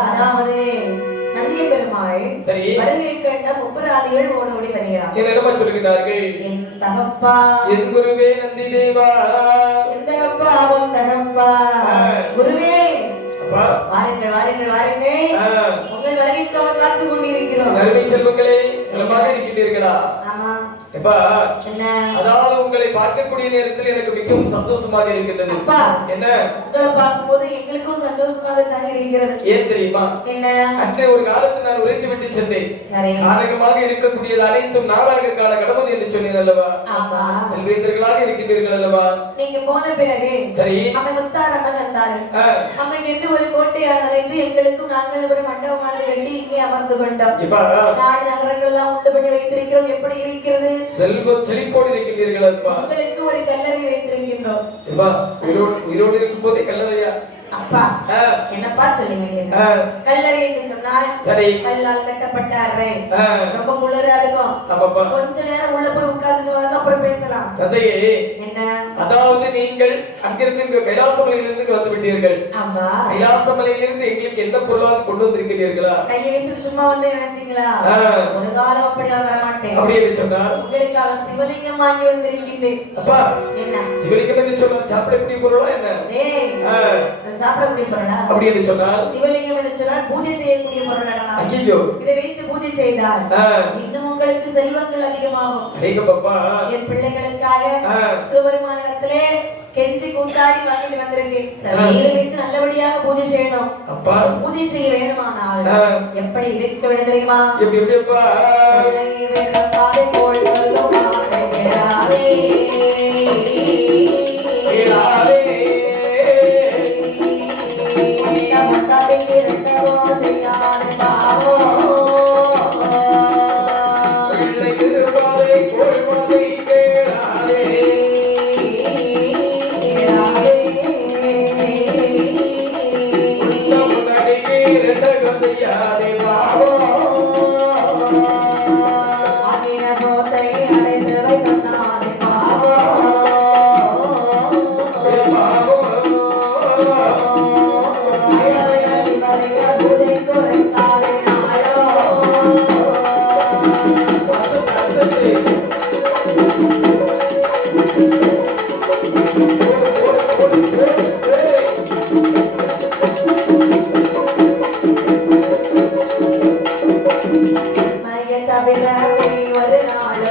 அதாவது நந்திய பெருமாள் வருகை கண்ட முப்பராதிகள் ஓடோடி வருகிறார். என்ன சொல்லுகிறார்கள்? என் தகப்பா, என் குருவே நந்தி தேவா, என் தகப்பா, உன் தகப்பா, குருவே வாருங்கள் வாருங்கள் வாருங்கள், உங்கள் வருகைக்காக காத்து கொண்டிருக்கிறோம். நன்மை செல்வங்களே நலமாக இருக்கின்றீர்களா? ஆமா. எப்பா என்ன? அதாவது உங்களை பார்க்கக்கூடிய நேரத்தில் எனக்கு மிகவும் சந்தோஷமாக இருக்கின்றது. அப்பா, என்ன? உங்களை பார்க்கும்போது எங்களுக்கும் சந்தோஷமாக தான் இருக்கிறது. ஏன் தெரியுமா? என்ன? அன்றைய ஒரு காலத்தில் நான் உரைத்து விட்டு சென்றேன். சரி. ஆரோக்கியமாக இருக்கக்கூடியது அனைத்தும் நாளாக கால கடவுள் என்று சொன்னேன் அல்லவா? ஆமா. செல்வேந்தர்களாக இருக்கின்றீர்கள் அல்லவா? நீங்க போன பிறகு சரி அவை முத்தாரம்மன் வந்தார்கள். அவை என்று ஒரு கோட்டையாக வைத்து எங்களுக்கும் நாங்கள் ஒரு மண்டபமானது கட்டி இங்கே அமர்ந்து கொண்டோம். நாடு நகரங்கள் எல்லாம் உண்டு பண்ணி வைத்திருக்கிறோம். எப்படி இருக்கிறது? செல்வ செழிப்போடு இருக்கின்றீர்கள் அப்பா. உங்களுக்கு ஒரு கல்லறை வைத்திருக்கின்றோம். எப்பா உயிரோடு இருக்கும் போதே கல்லறையா? அப்பா என்னப்பா சொல்லுங்க? கல்லறை என்று சொன்னால் சரி கல்லால் கட்டப்பட்ட அறை. ரொம்ப குளிரா இருக்கும். கொஞ்ச நேரம் உள்ள போய் உட்கார்ந்து வாங்க, அப்புறம் பேசலாம். தந்தையே, என்ன? அதாவது நீங்கள் அங்கிருந்து இங்க கைலாசமலையிலிருந்து வந்து விட்டீர்கள். ஆமா. கைலாசமலையிலிருந்து எங்களுக்கு என்ன பொருளாக கொண்டு வந்திருக்கிறீர்களா? கையை வீசி சும்மா வந்து நினைச்சீங்களா? ஒரு காலம் அப்படியாக வரமாட்டேன். அப்படி என்று சொன்னார். உங்களுக்காக சிவலிங்கம் வாங்கி வந்திருக்கின்றேன். அப்பா, என்ன சிவலிங்கம் என்று சொன்னால் சாப்பிடக்கூடிய பொருளா என்ன? சாப்பிடக்கூடிய பொருளா? அப்படி என்று சொன்னால் சிவலிங்கம் என்று சொன்னால் பூஜை செய்யக்கூடிய பொருளா? ஐயோ, இதை வைத்து பூஜை செய்தால் இன்னும் உங்களுக்கு செல்வங்கள் அதிகமாகும். என் பிள்ளைகளுக்காக சிவபெருமானிடத்திலே கெஞ்சி கூத்தாடி வாங்கிட்டு வந்திருக்கேன். இதை வைத்து நல்லபடியாக பூஜை செய்யணும். பூஜை செய்ய வேண்டுமானால் எப்படி இருக்க வேண்டும் தெரியுமா? எப்படி எப்படிப்பா? போல் சொல்லுமா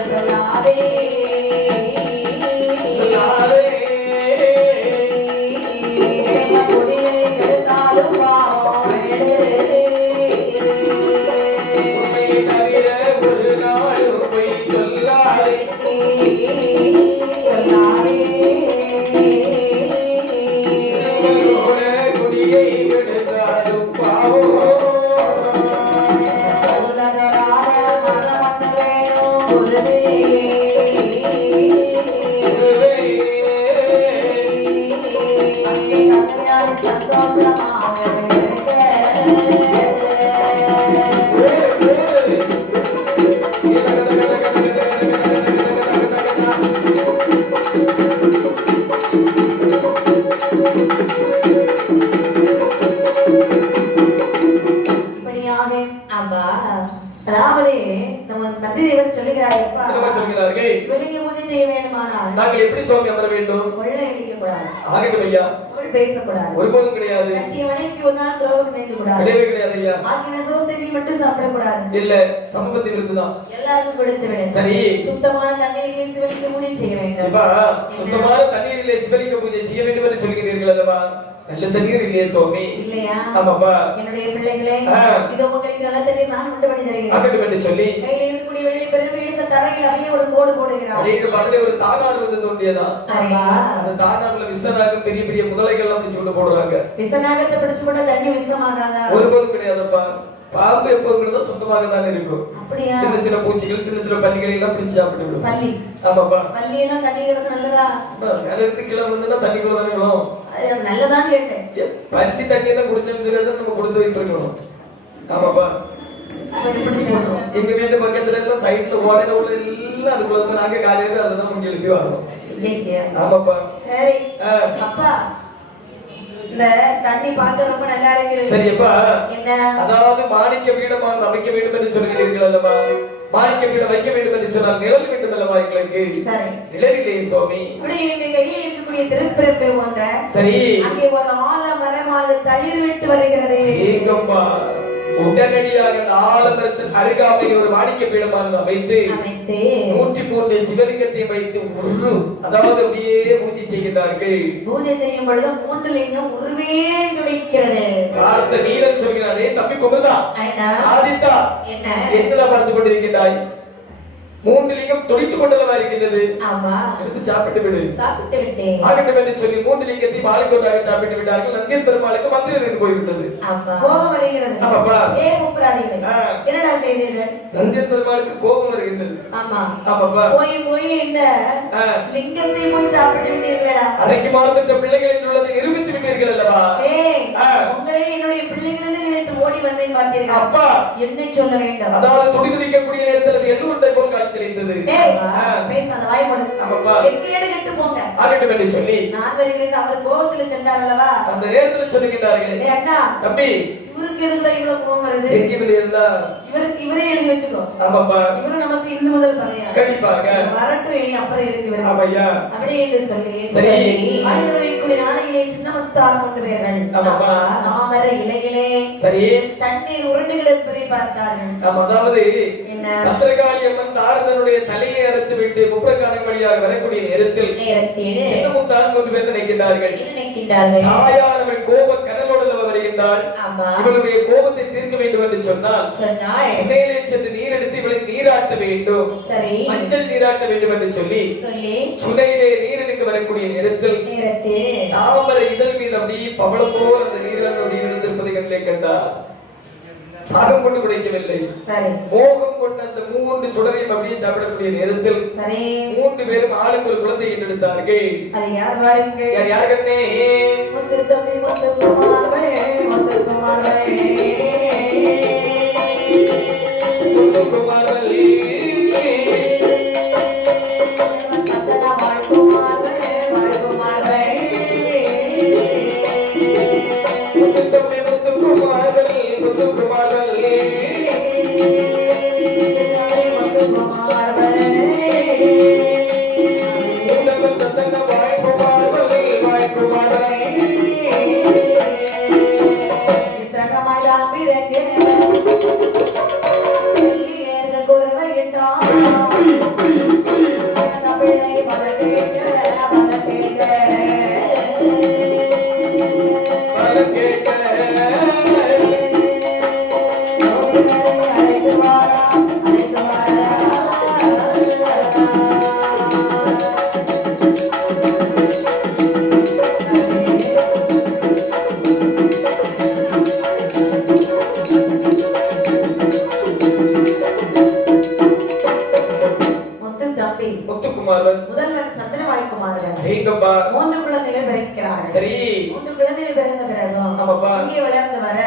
சொல்லாதே குருவே சந்தோஷமாக அதாவது நம்ம நந்தி தேவர் சொல்லுகிறார்கள் சிவலிங்க பூஜை செய்ய வேண்டுமானால் நாங்கள் எப்படி சுவாமி அமர வேண்டும்? கொள்ளை அடிக்க கூடாது, ஆகட்டும் ஐயா. பேசக்கூடாது, ஒருபோதும் கிடையாது. கட்டியவனைக்கு ஒரு நாள் துரோகம் நினைக்க கூடாது, கிடையவே கிடையாது ஐயா. ஆக்கின சோதனை மட்டும் சாப்பிடக்கூடாது, இல்ல சமபத்தி விருந்துதான் எல்லாருக்கும் கொடுத்து விட. சரி, சுத்தமான தண்ணீரிலே சிவலிங்க பூஜை செய்ய வேண்டும். இப்ப சுத்தமான தண்ணீரிலே சிவலிங்க பூஜை செய்ய வேண்டும் என்று சொல்கிறீர்கள் அல்லவா? நல்ல தண்ணீர் இல்லையே சுவாமி? இல்லையா? ஆமாப்பா. என்னுடைய பிள்ளைகளே, இதோ உங்களுக்கு நல்ல தண்ணீர் நான் கொண்டு பண்ணி தருகிறேன். ஆகட்டும் என்று சொல்லி கையில் இருக்கக்கூடிய வெளியே பெருமை எடுத்த தரையில் அப்படியே ஒரு கோடு போடுகிறார். அதுக்கு பக்கத்துல ஒரு தானார் வந்து தோண்டியதா? சரியா? அந்த தானார்ல விசனாக பெரிய பெரிய முதலைகள் எல்லாம் பிடிச்சு கொண்டு போடுறாங்க. விசனாகத்தை பிடிச்சு போட்டா தண்ணி விஷமாகாதா? ஒருபோதும் கிடையாதுப்பா. பாம்பு எப்போதும் கூட சுத்தமாக தான் இருக்கும். அப்படியா? சின்ன சின்ன பூச்சிகள் சின்ன சின்ன பல்லிகளை எல்லாம் பிடிச்சு சாப்பிட்டு விடும். பல்லி? ஆமாப்பா. பல்லி எல்லாம் தண்ணி கிடந்து நல்லதா? மேல இருந்து கீழே வந்தா தண்ணிக்குள்ள தானே விழும். நல்லதான்னு கேட்டேன். பல்லி தண்ணி எல்லாம் குடிச்சோம்னு நம்ம கொடுத்து வைத்திருக்கணும். ஆமாப்பா. எங்க வீட்டு பக்கத்துல எல்லாம் சைடுல ஓடையில உள்ள எல்லாம் அதுக்குள்ள நாங்க காலையில அதுதான் முங்கி எழுப்பி வரோம். ஆமாப்பா. சரி அப்பா, இந்த தண்ணி பார்க்க ரொம்ப நல்லா இருக்கு. சரியப்பா. என்ன? அதாவது மாணிக்க பீடமா அமைக்க வேண்டும் என்று சொல்கிறீர்கள் அல்லவா? மாணிக்க பீடம் வைக்க வேண்டும் என்று சொன்னால் நிழல் வேண்டும் அல்லவா எங்களுக்கு? சரி, நிழலிலே சுவாமி. இப்படி இந்த கையில் இருக்கக்கூடிய திருப்பிறப்பை போன்ற சரி அங்கே ஒரு ஆலமரமானது தளிர் விட்டு வருகிறது. ஏங்கப்பா, உடனடியாக ஆலமரத்தின் அருகாமையில் ஒரு மாணிக்க பீடமானது அமைத்து 103 சிவலிங்கத்தை வைத்து அதாவது அப்படியே பூஜை செய்கிறார்கள். பூஜை செய்யும் பொழுது 3 லிங்கம் உருவே துடிக்கிறது. பார்த்த நீலம் சொல்கிறானே, தம்பி குமரதா, ஆதித்தா, என்னடா பார்த்து கொண்டிருக்கிறாய்? 3 லிங்கம் துடித்துக் கொண்டதா இருக்கின்றது. ஆமா, எடுத்து சாப்பிட்டு விடு. சாப்பிட்டு விட்டேன். ஆகட்டும் என்று சொல்லி 3 லிங்கத்தை மாலைக்கொண்டாக சாப்பிட்டு விட்டார்கள். நந்தியன் பெருமாளுக்கு மந்திரம் நின்று போய்விட்டது. கோபம் வருகிறது. ஆமாப்பா. ஏன் முப்பராதீர்கள்? என்னடா செய்தீர்கள்? நந்தியன் பெருமாளுக்கு கோபம் வருகின்றது. ஆமா. ஆமாப்பா. போய் இந்த லிங்கத்தை போய் சாப்பிட்டு விட்டீர்களா? அன்றைக்கு மாதத்த பிள்ளைகள் என்று உள்ளதை நிரூபித்து விட்டீர்கள் அல்லவா? உங்களை என்னுடைய பிள்ளைகள் என்று நினைத்து ஓடி வந்தேன் பார்த்தீர்கள். அப்பா, என்ன சொல்ல வேண்டும்? அதாவது துடிதுடிக்கக்கூடிய நேரத்தில் அது எள்ளுருண்டை போல் காட்சியளித்தது. பேசாத வாய் மூடு. ஆமாப்பா. எக்கேடு கெட்டு போங்க. ஆகட்டும் என்று சொல்லி நான் வருகிறேன். அவர் கோபத்தில் சென்றார் அல்லவா? அந்த நேரத்தில் சொல்லுகிறார்கள், அண்ணா தம்பி, இவருக்கு எதுக்குடா இவ்வளவு கோபம் வருது? தெரியவில்லை இருந்தா இவரே எழுதி வச்சுக்கோ. ஆமாப்பா. இவரு நமக்கு இன்று முதல் பறையா? கண்டிப்பாக வரட்டும், இனி அப்புறம் இருக்கு. ஆமையா. அப்படியே என்று சொல்லி சரி ஆண்டவரைக்குரிய நாளையிலே சின்ன முத்தார் கொண்டு போயிர்கள். ஆமாப்பா. தாமர இலையிலே சரி தண்ணீர் உருண்டு கிடப்பதை பார்த்தார்கள். ஆமா, அதாவது என்ன? பத்திரகாளி அம்மன் தாரதனுடைய தலையை அறுத்து விட்டு முப்பரக்காரன் வழியாக வரக்கூடிய நேரத்தில் சின்ன முத்தார் கொண்டு போய் நினைக்கின்றார்கள். தாயானவள் கோப கனலோடு வருகின்றாள். இவளுடைய கோபத்தை தீர்க்க வேண்டும் என்று சொன்னால் சென்னையிலே சென்று நீர் எடுத்து இவளை நீராட்ட வேண்டும். மஞ்சள் நீராட்ட வேண்டும் என்று சொல்லி சுனையிலே நீர் எடுக்க வரக்கூடிய நேரத்தில் தாமரை இதழ் மீது அப்படி பவளம் போல் அந்த நீரில் இருந்திருப்பதை கண்ணிலே கண்டார். தாகம் கொண்டு குடிக்கவில்லை, மோகம் கொண்ட அந்த 3 சுடரையும் அப்படியே சாப்பிடக்கூடிய நேரத்தில் 3 பேரும் ஆளுக்கு ஒரு குழந்தை எடுத்தார்கள். யார் கண்ணே? முத்துக்குமாரன், முதல்வன் சந்திரவாள் குமாரன். ஐங்கப்பா 3 குழந்தைகள் பிறக்கிறார்கள். சரி 3 குழந்தைகள் பிறந்த பிறகும் ஆமாப்பா இங்கே வளர்ந்து வர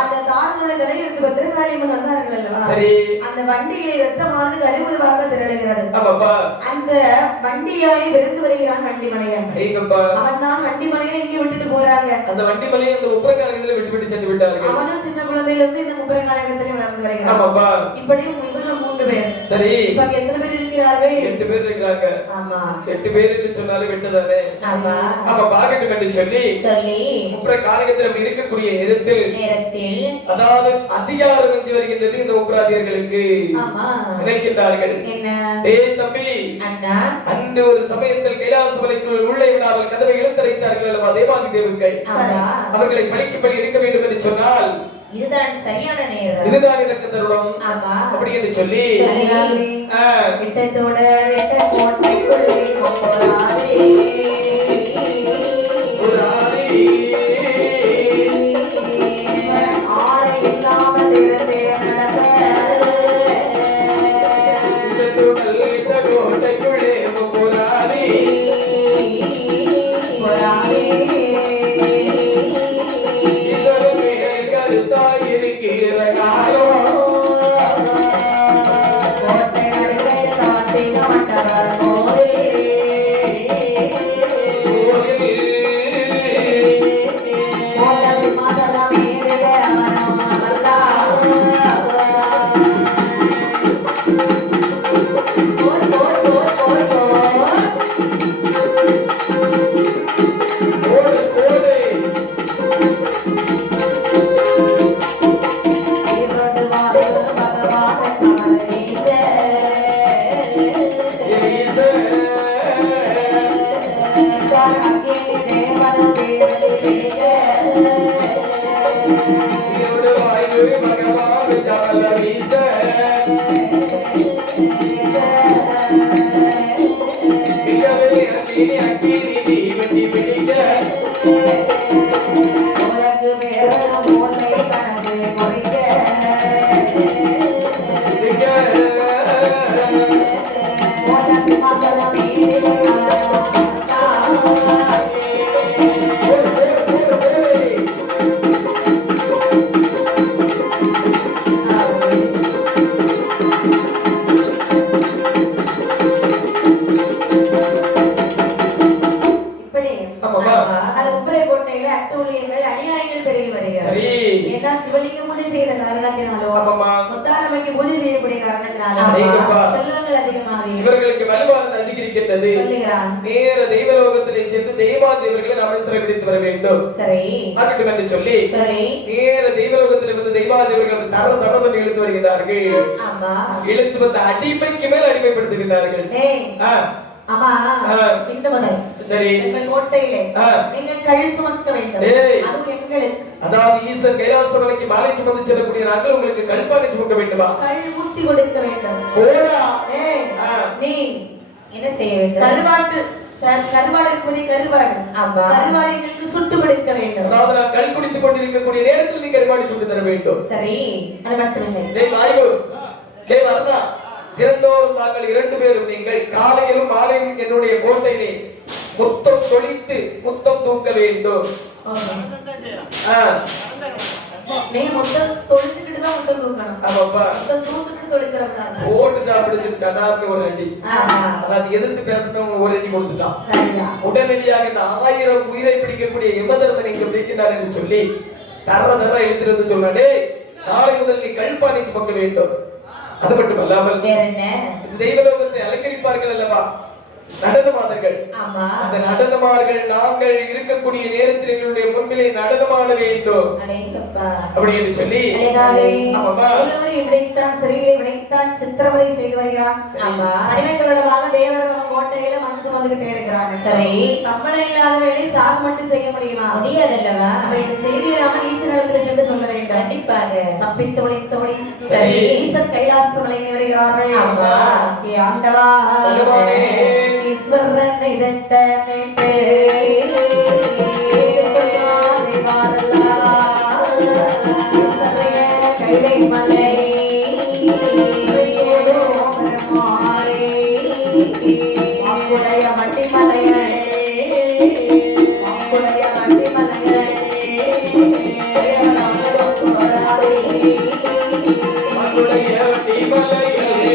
அந்த தாரனுடைய தலையிலிருந்து பத்திரகாளியம்மன் வந்தார்கள் அல்லவா? சரி அந்த வண்டியிலே ரத்தமானது கருவுருவாக திரளுகிறது. ஆமாப்பா அந்த வண்டியாய் விருந்து வருகிறான் வண்டிமலையன். ஐங்கப்பா அவன் தான் வண்டிமலையனை இங்கே விட்டுட்டு போறாங்க. அந்த வண்டிமலையை அந்த உப்பரக்காரங்களை விட்டு சென்று விட்டார்கள். அவனும் சின்ன குழந்தையில இருந்து இந்த உப்பரக்காரகத்திலே வளர்ந்து வருகிறான். ஆமாப்பா இப்படி இவர்கள் 3 பேர். சரி இப்ப எத்தனை பேர் இருக்கிறார்கள்? 8 பேர் இருக்கிறாங்க. ஆமா 8 பேர் என்று சொன்னாலே வெட்டுதானே. ஆமா அப்ப பாக்கட்டும் என்று சொல்லி உப்பரக்காரகத்தில் இருக்கக்கூடிய நேரத்தில் அதாவது அதிகாரம் வந்து வருகின்றது இந்த உப்பராதியர்களுக்கு. ஆமா நினைக்கின்றார்கள் என்ன? டேய் தம்பி அண்ணா அன்று ஒரு சமயத்தில் கைலாச மலைக்குள் உள்ளே விடாமல் கதவை இழுத்தடைத்தார்கள் அல்லவா தேவாதி தேவர்கள். அவர்களை பலிக்கும்படி எடுக்க வேண்டும் என்று சொன்னால் இதுதான் சரியான நேரம், இதுதான் எனக்கு தருணம் அப்படி என்று சொல்லி விட்டத்தோட விட்ட கோட்டைக்குள்ளே போறாரே ஆளை இல்லாமல் இருந்தே கோட்டைக்குள்ளே போறாரே சிவலிங்கம் பூஜை செய்த காரணத்தினாலோ முத்தாரம்மைக்கு பூஜை செய்யக்கூடிய காரணத்தினாலோ செல்வங்கள் அதிகமாக இவர்களுக்கு வலுவானது அதிகரிக்கின்றது. நேர தெய்வலோகத்திலே சென்று தெய்வாதேவர்களை நாம் சிறைபிடித்து வர வேண்டும். சரி ஆகட்டும் என்று சொல்லி நேர தெய்வலோகத்தில் வந்து தெய்வாதேவர்கள் தர தரவன் இழுத்து வருகிறார்கள். இழுத்து வந்து அடிமைக்கு மேல் அடிமைப்படுத்துகிறார்கள். ஆமா இந்த முதல் சரி எங்கள் கோட்டையிலே நீங்கள் கல் சுமக்க வேண்டும். அது எங்களுக்கு அதாவது ஈசன் கைலாச மலைக்கு மாலை சுமந்து செல்லக்கூடிய நாங்கள் உங்களுக்கு கல்பானை சுமக்க வேண்டுமா? கல் ஊத்தி கொடுக்க வேண்டும். போடா நீ என்ன செய்ய வேண்டும்? கருவாடு இருப்பதை கருவாடு கருவாடுகளுக்கு சுட்டு கொடுக்க வேண்டும். அதாவது நான் கல் குடித்துக் கொண்டிருக்கக்கூடிய நேரத்தில் நீ கருவாடி சுட்டு தர வேண்டும். சரி அது மட்டுமில்லை. டேய் வாயு டேய் வர்ணா திறந்தோறும் தாங்கள் 2 பேரும் நீங்கள் காலையிலும் மாலையிலும் என்னுடைய கோட்டையிலே முத்தம் தொளித்து முத்தம் தூக்க வேண்டும். நீ முத்தம் தொளிச்சிட்டு தான் முத்தம் தூக்கணும். ஆமாப்பா முத்தம் தூக்கிட்டு தொளிச்சறக்கூடாது. ஓடுடா அப்படி சடார்னு ஒரு அடி. அதாவது எதிர்த்து பேசினவங்க ஒரு அடி கொடுத்துட்டான். சரியா உடனடியாக இந்த 1000 உயிரை பிடிக்கக்கூடிய யமதர்மன் இங்க பிடிக்கிறார் என்று சொல்லி தர எழுதிருந்து சொன்னாடே நாளை முதல் நீ கல்பானை சுமக்க வேண்டும். அது மட்டுமல்லாமல் தெய்வலோகத்தை அலங்கரிப்பார்கள் அல்லவா நடனமாதர்கள். அந்த நடனமார்கள் நாங்கள் இருக்கக்கூடிய நேரத்தில் எங்களுடைய முன்பிலே நடனமாட வேண்டும் அப்படி என்று சொல்லி விடைத்தான் சிறையிலே விடைத்தான் சித்திரவதை செய்து வருகிறான். அடிமைகளோடமாக தேவர்கள் கோட்டையில மண் சுமந்துகிட்டே இருக்கிறாங்க. சரி சம்பளம் இல்லாத வேலை சாகு மட்டும் செய்ய முடியுமா? முடியாதல்லவா? இந்த செய்தியை நாம ஈஸ்வரத்தில் சென்று சொல்ல வேண்டும். கண்டிப்பாக தப்பித்து ஒழித்தபடி சரி ஈஸ்வர் கைலாச மலையை வருகிறார்கள். ஆண்டவா ஈஸ்வரன் இதட்ட கைலை மலை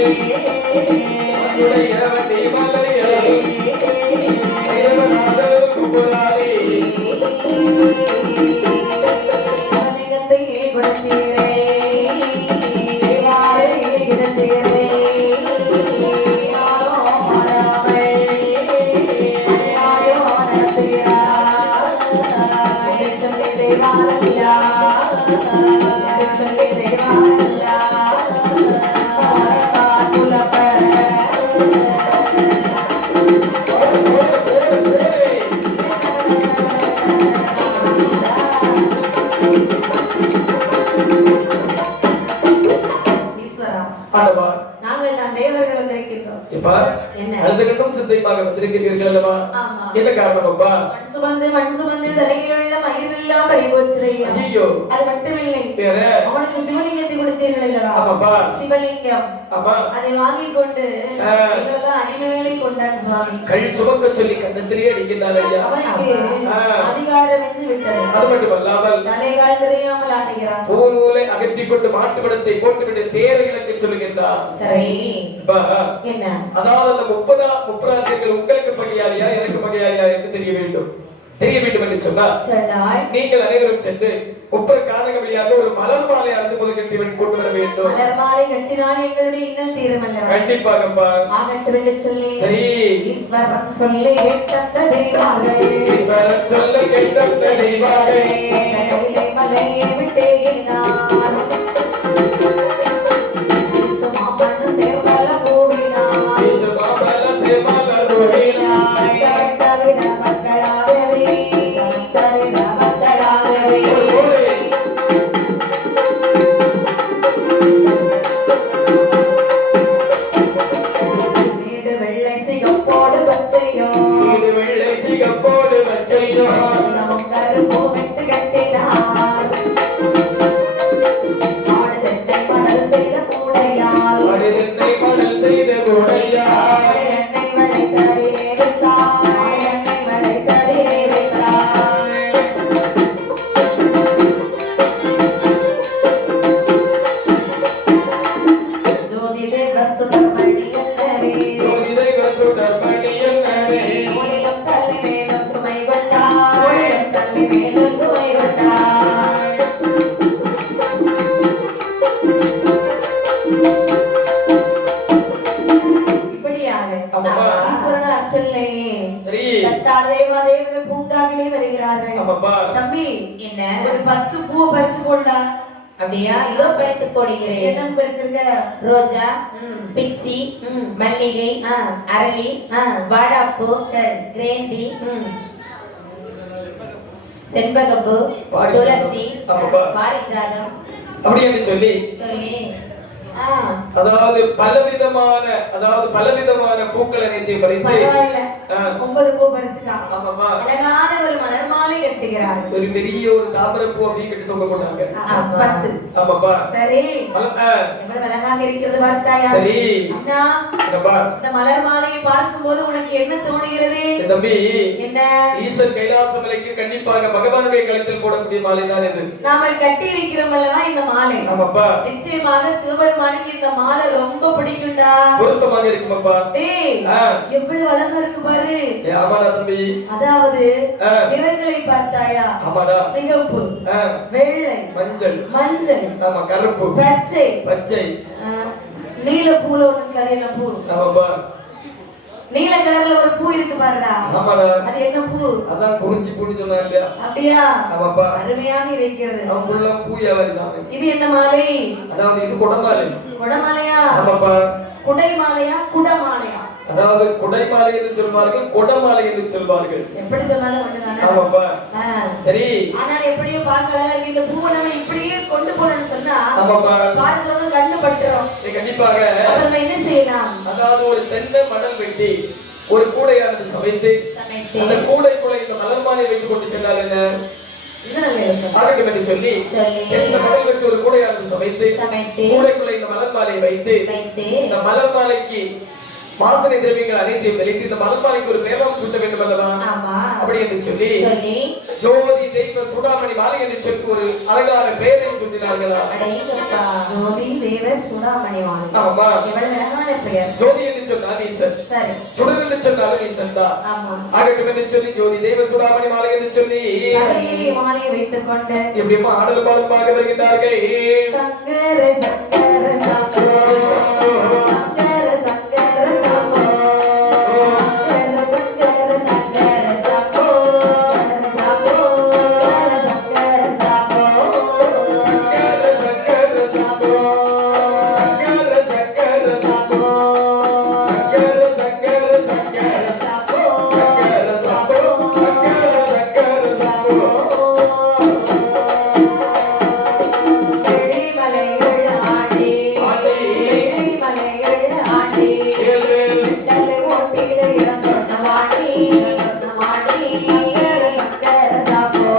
வண்டி மலையே தேவநாதர் கும்புராரே சிவலிங்கத்தை கொடுத்தீரே தேவாரை கிடத்தீரே யாரோ மாறாமை யாரோ நடத்தீரா சொல்லி தேவாரத்தியா சொல்லி தேவாரத்தியா ஆண்டவா நாங்கள் தான் தேவர்கள் வந்திருக்கின்றோம். இப்ப என்ன? அழுதுகண்டும் சித்தைப்பாக வந்திருக்கிறீர்கள் அல்லவா? ஆமா. என்ன காரணம் அப்பா? மண் சுமந்து தலையில் உள்ள மயிரெல்லாம் பறிபோச்சுதையா. ஐயோ. அது மட்டுமில்லை. வேற? அவனுக்கு சிவலிங்கத்தை கொடுத்தீர்கள் அல்லவா? ஆமாப்பா. சிவலிங்கம். ஆமா. அதை வாங்கி கொண்டு எங்களெல்லாம் அடிமை வேலை கொண்டான் சுவாமி. கல் சுமக்க சொல்லி கண்ணத்திலே அடிக்கின்றார் ஐயா. அவனுக்கு அதிகாரம் வென்று விட்டது. அது மட்டுமல்லாமல் தலைகால் தெரியாமல் ஆடுகிறான். பூநூலை அகற்றிக் கொண்டு மாட்டு படத்தை போட்டுவிட்டு தேரை இழக்க சொல்லுகின்றார். சரி. என்ன? அதாவது அந்த 30 உங்களுக்கு பகையாளியா எனக்கு பகையாளியா என்று தெரிய வேண்டும் என்று சொன்னால் நீங்கள் அனைவரும் சென்று 30 காரணங்கள் வழியாக ஒரு மலர் மாலை அருந்து முதல் கட்டி கொண்டு வர வேண்டும். மலர் மாலை கட்டினால் எங்களுடைய இன்னல் தீரும் அல்லவா? கண்டிப்பாகப்பா. ஆகட்டும் என்று சொல்லி சரி. ஈஸ்வரன் சொல்லி கேட்ட தெய்வாரே ஈஸ்வரன் சொல்லி கேட்ட தெய்வாரே கையிலே மலையை விட்டேனார் இசுமாபண்ண சேவல பூவினார் இசுமாபல சேவல பூவினார் தவிர மக்களாகவே தவிர மக்களாகவே நீடு வெள்ளை சிகப்போடு பச்சையோ நீடு வெள்ளை சிகப்போடு பச்சையோ நம் கருப்போ விட்டு கட்டினார் ஆடுதென்னை மணல் செய்த கூடையால் ஆடுதென்னை மணல் செய்த கூடையால் எண்ணெய் மழை தரிலே வைத்தார் எண்ணெய் மழை தரிலே வைத்தார் ஜோதி தேவ சுடர்மணி அல்லவே ஜோதி தேவ சுடர்மணி அல்லவே ஒளியும் தள்ளி மேலும் சுமை கொண்டார் ஒளியும் தள்ளி மேலும் சுமை கொண்டார் இப்படியாக ஈஸ்வரன் அச்சல்லையே சரி தத்தார் தேவாதேவர்கள் பூங்காவிலே வருகிறார்கள். ஆமாப்பா. தம்பி என்ன ஒரு 10 பூவை பறிச்சு போடா. அப்படியா? இதோ பறித்து போடுகிறேன். என்ன பறிச்சிருக்க? ரோஜா, பிச்சி, மல்லிகை, அரளி, வாடாப்பூ, கிரேந்தி, செண்பகப்பூ, துளசி, பாரிஜாதம் அப்படி என்று சொல்லி அதாவது பலவிதமான பூக்கள் அனைத்தையும் பறித்து 9 பூ பறிச்சுட்டான். ஆமாமா. அழகான ஒரு மலர் மாலை கட்டுகிறார். ஒரு பெரிய ஒரு தாமரை பூ அப்படியே கட்டி தொங்க போட்டாங்க. 10. ஆமாப்பா. சரி. எவ்வளவு அழகாக இருக்கிறது பார்த்தாயா? சரி. அண்ணா, இந்த மலர் மாலையை பார்க்கும்போது உனக்கு என்ன தோணுகிறது? தம்பி, என்ன? ஈசன் கைலாச மலைக்கு கண்டிப்பாக பகவானுடைய கழுத்தில் போடக்கூடிய மாலை தான் இது. நாம கட்டி இருக்கிறோம் அல்லவா இந்த மாலை? ஆமாப்பா. நிச்சயமாக சிவபெருமானுக்கு இந்த மாலை ரொம்ப பிடிக்கும்டா. பொருத்தமாக இருக்குமாப்பா. டேய், எவ்வளவு அழகா இருக்கு பாரு. ஆமாடா தம்பி. அதாவது நிறங்களை பார்த்தாயா? ஆமாடா. சிகப்பு, வெள்ளை, மஞ்சள், ஆமா, கருப்பு, பச்சை, நீல பூல ஒண்ணு கரையில பூ. ஆமாப்பா. நீல கலர்ல ஒரு பூ இருக்கு பாருடா. ஆமாடா. அது என்ன பூ? அதான் குறிஞ்சி பூ சொன்னா இல்லையா? அப்படியா? ஆமாப்பா. அருமையாக இருக்கிறது. அவங்குள்ள பூ யாவரி தான். இது என்ன மாலை? அதாவது இது குடமாலை. குடமாலையா? ஆமாப்பா. குடை மாலையா குடமாலையா? அதாவது குடைமாலை என்று சொல்வார்கள், குடமாலை என்று சொல்வார்கள். எப்படி சொன்னாலும் ஒண்ணுதானே. ஆமாப்பா. சரி. ஆனால் எப்படியோ பார்க்கலாம் இந்த பூவை நம்ம இப்படியே கொண்டு போறோம்னு சொன்னா ஆமாப்பா பார்க்கறவங்க கண்ணு பட்டுரும். கண்டிப்பாக. நம்ம என்ன செய்யலாம்? அதாவது ஒரு தென்னை மணல் வெட்டி ஒரு கூடையானது சமைத்து அந்த கூடைக்குள்ள இந்த மலர் மாலை வைத்து கொண்டு சென்றால் என்ன? ஆகட்டும் என்று சொல்லி இந்த மணல் வெட்டி ஒரு கூடையானது சமைத்து கூடைக்குள்ள இந்த மலர் மாலையை வைத்து இந்த மலர் மாலைக்கு வாசனை திரவியங்கள் அனைத்தையும் தெளித்து இந்த மலர்மாலைக்கு ஒரு பேரம் சூட்ட வேண்டும் அல்லவா? அப்படி என்று சொல்லி ஜோதி தெய்வ சூடாமணி மாலை என்று சொல்லி ஒரு அழகான பெயரை சூட்டினார்களா? ஜோதி தெய்வ சூடாமணி மாலை. ஆமா. எவ்வளவு அழகான பெயர்? ஜோதி என்று சொன்னால் ஈசன், சரி. சுடர் என்று சொன்னாலும் ஈசன் தான். ஆமா. ஆகட்டும் என்று சொல்லி ஜோதி தெய்வ சுடாமணி மாலை என்று சொல்லி தலையிலே மாலையை வைத்துக் கொண்டு எப்படியுமா ஆடல் பாடலுமாக வருகின்றார்கள். சங்கர சங்கர சம்போ சங்கர சங்கர சம்போ சங்கர சங்கர சங்கர சம்போ சம்போ சங்கர சம்போ சங்கர சங்கர சம்போ சங்கர சங்கர சம்போ சங்கர சங்கர சங்கர சம்போ சங்கர சம்போ சங்கர சங்கர சம்போ எழிமலைகள் ஆடி எழிமலைகள் ஆடி தலை ஓட்டில இறந்தோட்ட மாட்டி மாட்டி சங்கர சம்போ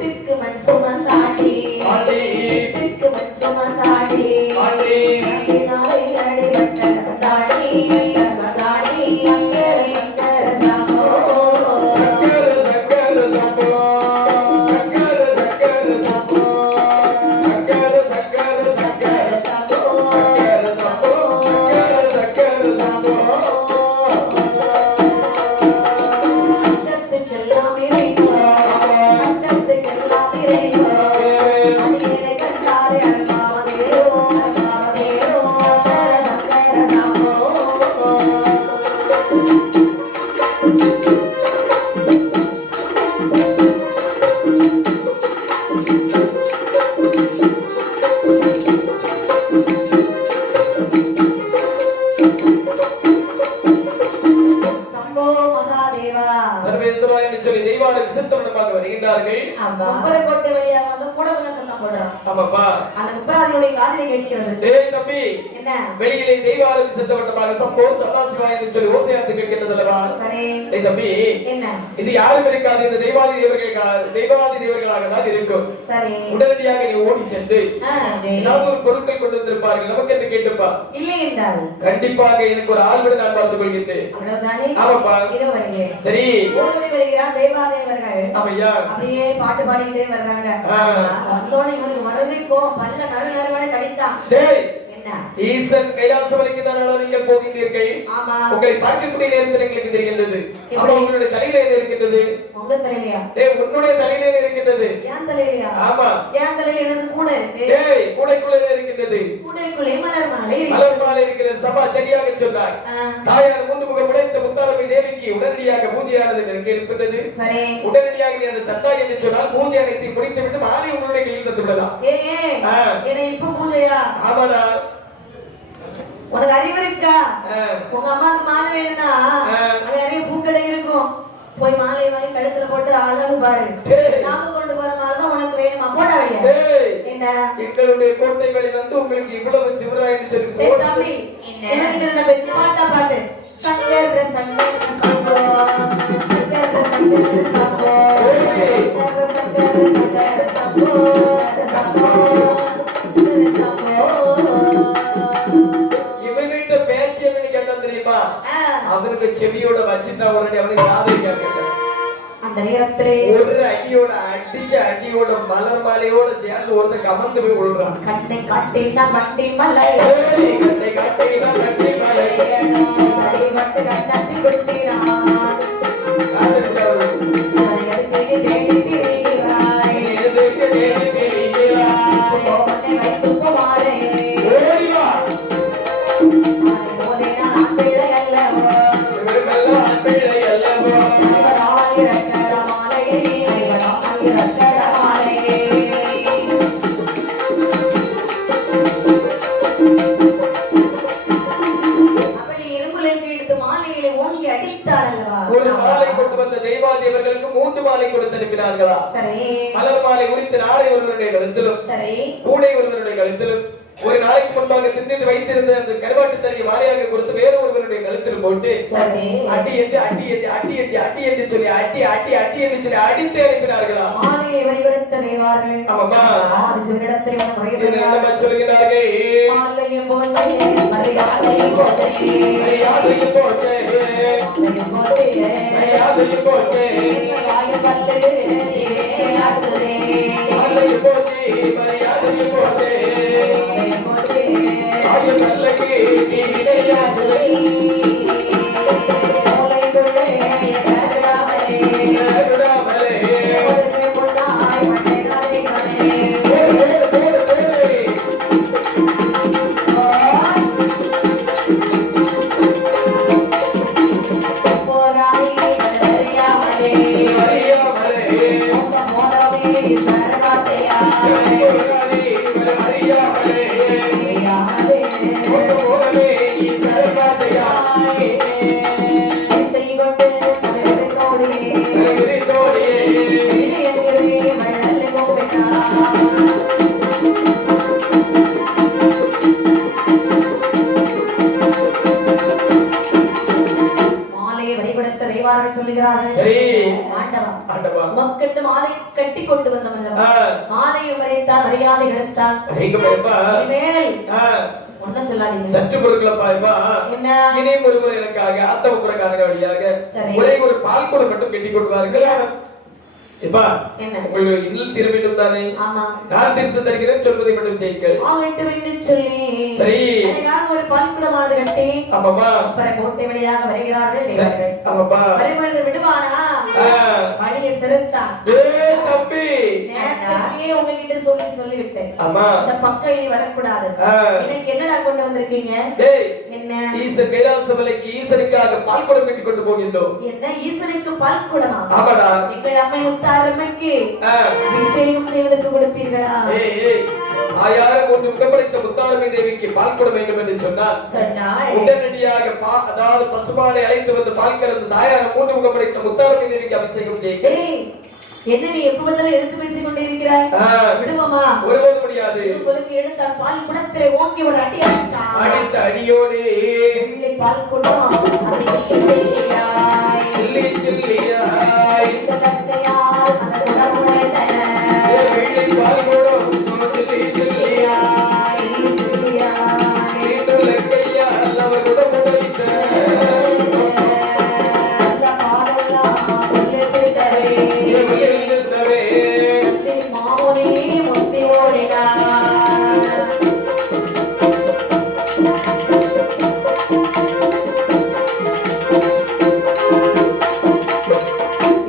திக்கு மண் சுமந்தாடி திக்கு மண் சுமந்தாடி நாளை அடிபட்ட தாடி தாடி சங்கர சம்போ சங்கர சங்கர சம்போ சங்கர சங்கர சம்போ சங்கர சங்கர சங்கர சம்போ சங்கர சம்போ சங்கர சங்கர சம்போ அண்டத்துக்கெல்லாம் இறைவா அண்டத்துக்கெல்லாம் இறைவா அடியேனை கண்டாரே அன்பாவதேவோ அன்பாவதேவோ சங்கர சம்போ சம்போ மகாதேவா சர்வேஸ்வரா என்று சொல்லி தெய்வார விசித்தவனமாக வருகின்றார்கள். முப்பரக்கோட்டை வழியாக வந்து கூடவங்க சத்தம் போடுறான். ஆமாப்பா. அந்த முப்பராதியுடைய காதிலே கேட்கிறது. டேய் தம்பி, என்ன? வெளியிலே தெய்வார விசித்தவனமாக சம்போ சதாசிவா என்று சொல்லி ஓசையாத்து கேட்கின்றது அல்லவா? சரி. டேய் தம்பி, என்ன? இது யாரும் இருக்காது, இந்த தெய்வாதி தேவர்களாக தான் இருக்கும். சரி. உடனடியாக நீ ஓடி சென்று ஆ, ஏதாவது ஒரு பொருட்கள் கொண்டு வந்திருப்பார்கள், நமக்கு என்று கேட்டுப்பா. இல்லை என்றால் கண்டிப்பாக எனக்கு ஒரு ஆள் விட நான் பார்த்துக் கொள்கின்றேன். அவ்வளவுதானே? ஆமாப்பா. இதோ வருகிறேன். சரி. ஓடி வருகிறார் தேவாதேவர்கள். ஆமையா. அப்படியே பாட்டு பாடிக்கிட்டே வர்றாங்க. வந்தோடனே இவனுக்கு வரதே கோவம், பல்ல நறுநறுவனை கடித்தான். டேய், என்ன? ஈசன் கைலாசவரைக்கு தான் நீங்கள் போகின்றீர்கள். ஆமா. உங்களை பார்க்கக்கூடிய நேரத்தில் எங்களுக்கு தெரிகின்றது. அப்ப உங்களுடைய தலையில என்ன இருக்கின்றது? உங்க தலையிலையா? டேய், உன்னுடைய தலையில என்ன இருக்கின்றது? என் தலையிலையா? ஆமா. என் தலையில எனக்கு கூட இருக்கு. டேய், கூடைக்குள்ள என்ன இருக்கின்றது? கூடைக்குள்ளே மலர் மாலை இருக்கு. மலர் மாலை இருக்கிறது. சபா சரியாக சொன்னாய். தாயார் மூன்று முகம் உடைத்த முத்தாரமை தேவிக்கு உடனடியாக பூஜையானது இருக்கின்றது. சரி. உடனடியாக நீ அந்த தந்தாய் என்று சொன்னால் பூஜை அனைத்தையும் முடித்து விட்டு மாலை உங்களுடைய கையில் தந்து விடலாம். என்ன இப்ப பூஜையா? ஆமாடா. உனக்கு அறிவு இருக்கா? உங்க அம்மாவுக்கு மாலை வேணும்னா அங்க நிறைய பூக்கடை இருக்கும். போய் மாலை வாங்கி கழுத்துல போட்டு அழகு பாரு. நாம கொண்டு போற மாலை தான் உனக்கு வேணுமா? போடா வையா. என்ன? எங்களுடைய கோட்டை வழி வந்து உங்களுக்கு இவ்வளவு திமிரா என்று சொல்லி தம்பி, என்ன பாட்டா பாட்டு சங்கர சங்கர சம்போ சங்கர சங்கர சம்போ சங்கர சங்கர சம்போ சம்போ இவன்கிட்ட பேச்சு எப்படி கேட்டா தெரியுமா? அவனுக்கு செவியோட வச்சுட்டா உடனே அவனுக்கு காதை கேட்க அந்த நேரத்திலே ஒரு அடியோட அடிச்ச அடியோட மலர் மாலையோட சேர்ந்து ஒருத்தன் கமந்து போய் விழுறான். கண்ணை காட்டினா வண்டி மலை கண்ணை காட்டினா வண்டி மலை சரி வந்து கண்ணாட்டி கொட்டினான் சரி தேடி திரிகிறாய் எதுக்கு தேடி திரிகிறாய் கோபத்தை வைத்து போவாரே ஓடி வா போதே நான் பிள்ளை அல்லவோ இவருக்கெல்லாம் பிள்ளை அல்லவோ இவராயிரக்கர மாலையே இவராயிரக்கர மாலையே அப்படி இரும்புலேந்து எடுத்து மாலையிலே ஓங்கி அடித்தாள் அல்லவா? ஒரு மாலை கொண்டு வந்த தெய்வாதேவர்களுக்கு 3 மாலை கொடுத்து அனுப்பினார்களா? சரி. மலர் மாலை உரித்து நாளை ஒருவருடைய கழுத்திலும் சரி. கூடை ஒருவருடைய கழுத்திலும் ஒரு நாளைக்கு முன்பாக தின்னிட்டு வைத்திருந்த அந்த கருவாட்டு தலையை மாலையாக கொடுத்து வேறு ஒருவருடைய கழுத்திலும் தொட்டில் போட்டு சரி. அடி என்று சொல்லி அடித்து அனுப்பினார்களா? மாலையை வழிபடுத்த தேவார்கள் ஆமாமா. சிவனிடத்தில் என்ன சொல்கிறார்கள்? மாலையை போச்சே மரியாதையும் போச்சே மரியாதையும் போச்சே மரியாதையும் போச்சே வாயில் பல்லு யாசுரே மாலையும் போச்சே மரியாதையும் போச்சே வாயில் பல்லக்கு நீ யாசுரே மூளைக்குள்ளே கருடாமலே விடாமலே பொன்னாய் மண்ணைதானே கண்ணே போராய் அறியாமலே அறியாமலே மோசமோனமே சரணாத்தையா அறியாமலே யாரே மோசமோனமே சரணாத்தையா செய்கொண்டு தோழியே விரிந்தோடியே இளையர்களே மழலை கோபெட்டா மாலையை வழிபடுத்த தேவார்கள் சொல்லுகிறார்கள் சரி. ஆண்டவா ஆண்டவா மக்கட்டு மாலை கட்டி கொண்டு வந்தவல்லவா மாலையை வரைத்தான் மரியாதை எடுத்தான் ஐயப்பா இனிமேல் ஒன்னும் சொல்லாதீங்க சற்று பொருட்களப்பா இப்பா என்ன இனியும் ஒரு முறை எனக்காக அத்த முறைக்காரங்க வழியாக சரி. ஒரே ஒரு பால் கூட மட்டும் கட்டி கொண்டு வாருங்கள் இப்பா என்ன உங்களுக்கு இன்னும் தீர வேண்டும் தானே ஆமா நான் திருத்த தருகிறேன் சொல்வதை மட்டும் செய்யுங்கள் ஆகட்டு என்று சொல்லி சரி. அழகாக ஒரு பால்குடமானது கட்டி ஆமாப்பா அப்புறம் கோட்டை வழியாக வருகிறார்கள் சரி. தேவர்கள் ஆமாப்பா வரும்பொழுது விடுவானா வழியை செலுத்தான் டேய் தம்பி நேரத்துக்கே உங்ககிட்ட சொல்லிவிட்டேன் ஆமா இந்த பக்கம் இனி வரக்கூடாது எனக்கு என்னடா கொண்டு வந்திருக்கீங்க டேய் என்ன ஈசன் கைலாசமலைக்கு ஈசனுக்காக பால் குடம் கட்டி கொண்டு போகின்றோம் என்ன ஈசனுக்கு பால்குடமா ஆமாடா எங்கள் அம்மை முத்தாரம்மைக்கு அபிஷேகம் செய்வதற்கு கொடுப்பீர்களா ஏய் ஏய் ஆயார கொண்டு முகப்படைத்த முத்தாரமை தேவிக்கு பால் கொட வேண்டும் என்று சொன்னார் சொன்னாள் உடனடியாக அதாவது பசுமானை அழைத்து வந்து பால் கறந்து தாயார மூன்று முகப்படைத்த முத்தாரமை தேவிக்கு அபிஷேகம் செய்யுங்க டேய் என்ன நீ எப்ப பார்த்தாலும் எதிர்த்து பேசிக் கொண்டே இருக்கிறாய் விடுவோமா ஒருபோது முடியாது உங்களுக்கு எடுத்தால் பால் குடத்திலே ஓங்கி ஒரு அடி அடித்தான் அடித்த அடியோடு இல்லை பால் குடம் சில்லியாய் சில்லி சில்லியாய் இந்த கத்தையால் அந்த குடம் உடைத்தன. வெள்ளை பால் கூடம் சில்லி சில்லியாய் சில்லியாய். நீண்டுள்ள கையால் அவர் குடம் உடைத்த அந்த பாலெல்லாம் உள்ளே செய்தவே. இருந்தவே முத்தி மாமுனி முத்தி ஓடினார்.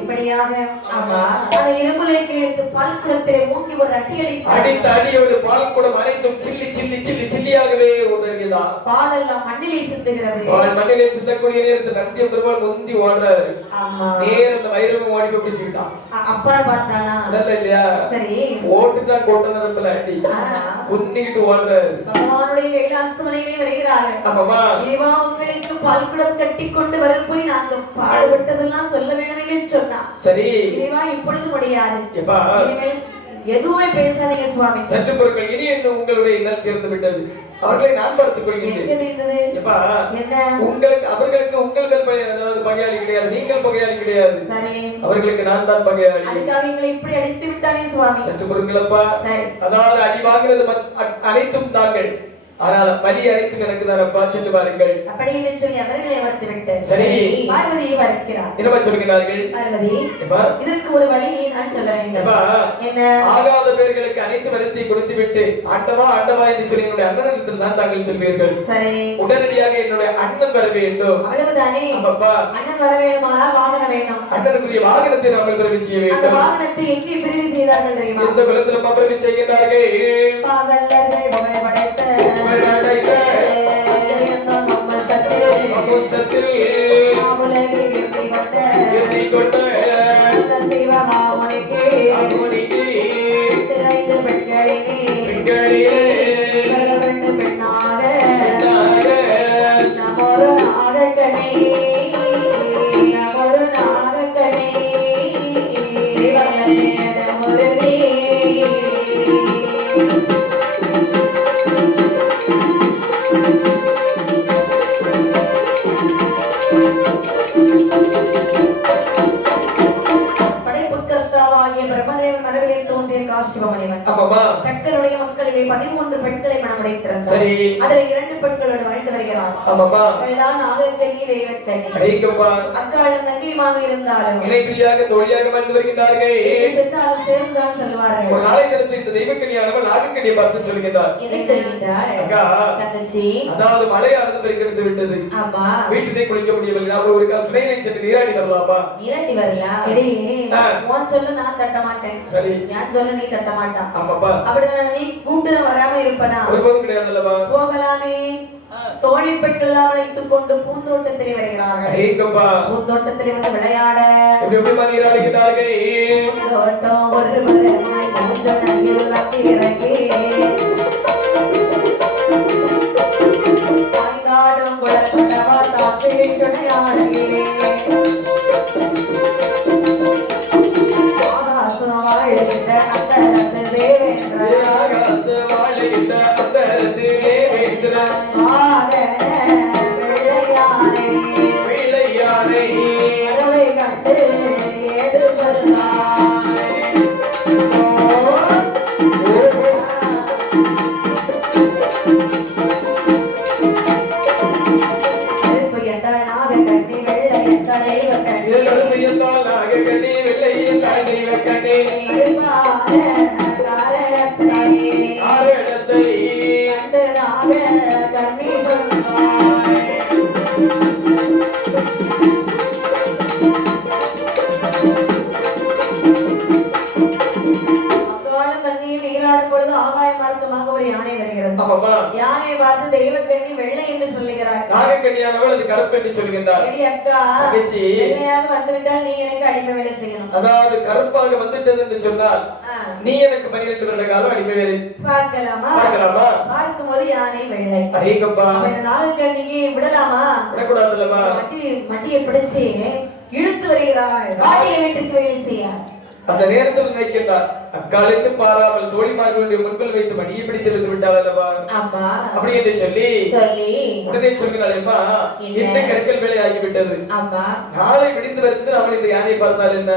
இப்படியாக ஆமா அந்த இரும்புலைக்கு எடுத்து பால் குடத்திலே மூக்கி ஒரு அடி அடித்த அடித்தார். அடியோடு பால் குடம் அனைத்தும் சில்லி சில்லி சில்லி சில்லியாகவே உதவுகிறதா பாலெல்லாம் மண்ணிலே சிந்துகிறது. அவன் மண்ணிலே சிந்தக்கூடிய நேரத்தில் நந்தியம் பெருமாள் முந்தி ஓடுறாரு ஆமா. நேர அந்த வைரமும் ஓடி போய் பிடிச்சுக்கிட்டான் அப்பா பார்த்தானா? நல்ல இல்லையா சரி. ஓட்டுட்டா கோட்ட நரம்புல அடி குத்திக்கிட்டு ஓடுறாரு பகவானுடைய கைலாச மலையிலே வருகிறார்கள். ஆமாமா இறைவா உங்களுக்கு பால்குடம் கட்டி கொண்டு வரும் போய் நாங்க பாடுபட்டதெல்லாம் சொல்ல வேண்டும் என்று சொன்னா. சரி இறைவா இப்பொழுது முடியாது. எப்பா இனிமேல் எதுவுமே பேசாதீங்க சுவாமி. சற்று பொருட்கள் இனி என்ன உங்களுடைய இன்னல் தீர்ந்து விட்டது அவர்களை நான் பார்த்துக் எங்க கொள்கின்றேன் இருந்தது? எப்பா என்ன? உங்களுக்கு அவர்களுக்கு உங்கள் அதாவது பகையாளி கிடையாது நீங்கள் பகையாளி கிடையாது சரி. அவர்களுக்கு நான் தான் பகையாளி அதுக்காக எங்களை இப்படி அடித்து விட்டானே சுவாமி. சற்று பொருட்களப்பா சரி. அதாவது அடி வாங்கினது அனைத்தும் தாங்கள் ஆனால் பலி அனைத்தும் எனக்கு தான் அப்பா சென்று பாருங்கள் அப்படி என்று சொல்லி அவர்களை அமர்த்தி விட்டு சரி. பார்வதியை வரக்கிறார். என்னப்பா சொல்கிறார்கள் பார்வதி எப்பா இதற்கு ஒரு வழி நீ தான் சொல்ல வேண்டும். எப்பா என்ன? ஆகாத பேர்களுக்கு அனைத்து வரத்தை கொடுத்து விட்டு ஆண்டவா ஆண்டவா என்று சொல்லி என்னுடைய அண்ணனிடத்தில் தான் தாங்கள் செல்வீர்கள் சரி. உடனடியாக என்னுடைய அண்ணன் வர வேண்டும் அவ்வளவுதானே? அப்பா அண்ணன் வர வேண்டுமானால் வாகனம் வேணும். அண்ணனுக்குரிய வாகனத்தை நாங்கள் பிறவி செய்ய அந்த வேண்டும் வாகனத்தை எங்கே பிரிவு செய்தார்கள் தெரியுமா? எந்த குலத்தில் பிறவி செய்கிறார்கள் பாவலர்கள் புகழ் படைத்த அஞ்சலியந்தம் நம்ம சத்திலே மாமுலகில் எண்ணிக்கொண்ட அந்த சிவமாமுனிக்கு திரைந்து பெண்களிலே இவர்கள் பெண்ணாக நமொரு நாகக்கணி நமொரு நாகக்கணி இவர்கள் முருகி 13 பெண்களை மணமுடைத்திருந்தார். சரி. அதுல 2 பெண்களோடு வாழ்ந்து வருகிறார். ஆமாமா. அவள்தான் நாகக்கன்னி, தெய்வக்கன்னி. அடேங்கப்பா. அக்காளும் தங்கையுமாக இருந்தாலும் இணைப்பிரியாக தோழியாக வாழ்ந்து வருகின்றார்கள். எங்கு சென்றாலும் சேர்ந்துதான் செல்வார்கள். ஒரு நாளை தினத்தில் இந்த தெய்வக்கன்னியானவள் நாகக்கன்னியை பார்த்து சொல்கின்றார். என்ன சொல்கின்றாள்? அக்கா, தங்கச்சி, அதாவது மழையானது பெருக்கெடுத்து விட்டது. ஆமா, வீட்டிலே குளிக்க முடியவில்லை. நாம ஒரு சுனையிலே சென்று நீராடி வரலாமா? நீராட்டி வரலாம். எடி, உன் சொல்லு நான் தட்ட மாட்டேன். சரி. என் சொல்லு நீ தட்ட மாட்டான். ஆமாப்பா. அப்படின்னா நீ கூட்டு வராம இருப்பனா? ஒருபோதும் கிடையாதுல்லவா? போகலாமே. தோழி பெண்கள் அழைத்துக் கொண்டு பூந்தோட்டத்திலே வருகிறார்கள். அடேங்கப்பா. பூந்தோட்டத்திலே வந்து விளையாட எப்படி நீராடுகிறார்கள்? பூந்தோட்டம் ஒரு மரமாய் கொஞ்சம் நங்கில் நட்டி இறங்கி சாய்ந்தாடும் குளத்தடவா தாக்கிலே சுனையாடுகிறே ஆகாசம் வாழ்கின்ற அந்தரத்து தேவேந்திரன் ஆகாசம் வாழ்கின்ற அந்தரத்து தேவேந்திரன் பிள்ளையாரை இரவை கண்டு ஏது சொன்னாய். கருப்பு என்றால் நாகக்கன்னி, வெள்ளை என்றால் தெய்வக்கன்னி. கருமையத்தால் நாகக்கன்னி, வெள்ளை என்றால் தெய்வக்கன்னி. காரணத்தை கண்டு நாகக்கன்னி சொன்னாய். அக்காளும் தங்கையும் நீராடும் பொழுது ஆகாய மார்க்கமாக ஒரு யானை வருகிறது. ஆமாமா. யானையை பார்த்து தெய்வக்கன்னி வெள்ளை என்று சொல்லுகிறார். நாகக்கன்னியானவள் அது கருப்பு என்று சொல்கின்றார். எடி அக்கா, தங்கச்சி, வெள்ளையாக வந்துவிட்டால் நீ எனக்கு அடிமை வேலை செய்யணும். அதாவது கருப்பாக வந்துட்டது என்று சொன்னால் ஆ, நீ எனக்கு 12 வருட காலம் அடிமை வேலை பார்க்கலாமா? பார்க்கலாமா? பார்க்கும்போது யானை வெள்ளை. அடேங்கப்பா. அப்ப இந்த நாகக்கன்னிக்கு விடலாமா? விடக்கூடாதுல்லவா? மட்டியை பிடிச்சு இழுத்து வருகிறாள். வாடிய வீட்டுக்கு வேலை செய்ய அந்த நேரத்தில் நினைக்கின்றார், அக்காலிட்டு பாராமல் தோழிமார்களுடைய முன்பில் வைத்து மடியை பிடித்து எடுத்து விட்டாள் அல்லவா? ஆமா, அப்படி என்று சொல்லி உடனே சொல்கிறாள், அம்மா இன்று கற்கள் வேலை ஆகிவிட்டது. ஆமா, நாளை விடிந்து வருகிறது அவள் இந்த யானையை பார்த்தால் என்ன?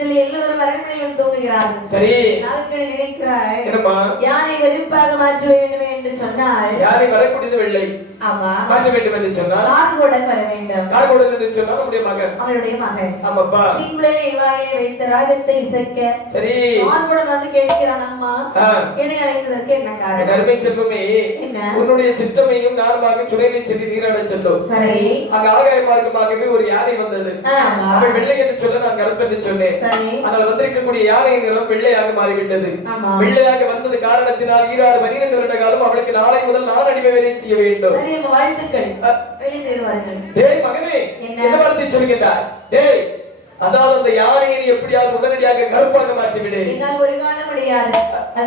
சொல்லி எல்லோரும் அரண்மனையில் வந்து தூங்குகிறார்கள். சரி. நாகக்கன்னி நினைக்கிறாள், என்னம்மா யானை கருப்பாக மாற்ற வேண்டும் என்று சொன்னால் யானை வரக்கூடியது வெள்ளை, ஆமா, மாற்ற வேண்டும் என்று சொன்னால் கார்குடன் வர வேண்டும். கார்குடன் என்று சொன்னால் நம்முடைய மகன். அவளுடைய மகன். ஆமாப்பா. சீங்குழலை வாயிலே வைத்த ராகத்தை இசைக்க சரி. கார்குடன் வந்து கேட்கிறான், அம்மா என்னை அழைத்ததற்கு என்ன காரணம்? அருமை செல்வமே, என்ன? உன்னுடைய சிற்றமையும் நானுமாக சுனையிலே சென்று நீராட சென்றோம். சரி. அங்க ஆகாய மார்க்கமாகவே ஒரு யானை வந்தது. அவள் வெள்ளை என்று சொல்ல நான் கருப்பு என்று சொன்னேன். சரி. ஆனால் வந்திருக்கக்கூடிய யானையின் நிறம் வெள்ளையாக மாறிவிட்டது. ஆமா. வெள்ளையாக வந்தது காரணத்தினால் 12 வருட காலம் அவளுக்கு நாளை முதல் நான் அடிமை வேலை செய்ய வேண்டும். சரி, அம்மா, வாழ்த்துக்கள். வேலை செய்து வாருங்கள். டேய் மகனே, என்ன வார்த்தை சொல்கின்றாய்? டேய், அதாவது அந்த யானையை எப்படியாவது உடனடியாக கருப்பாக மாற்றிவிடு. என்னால் ஒரு காலம் முடியாது.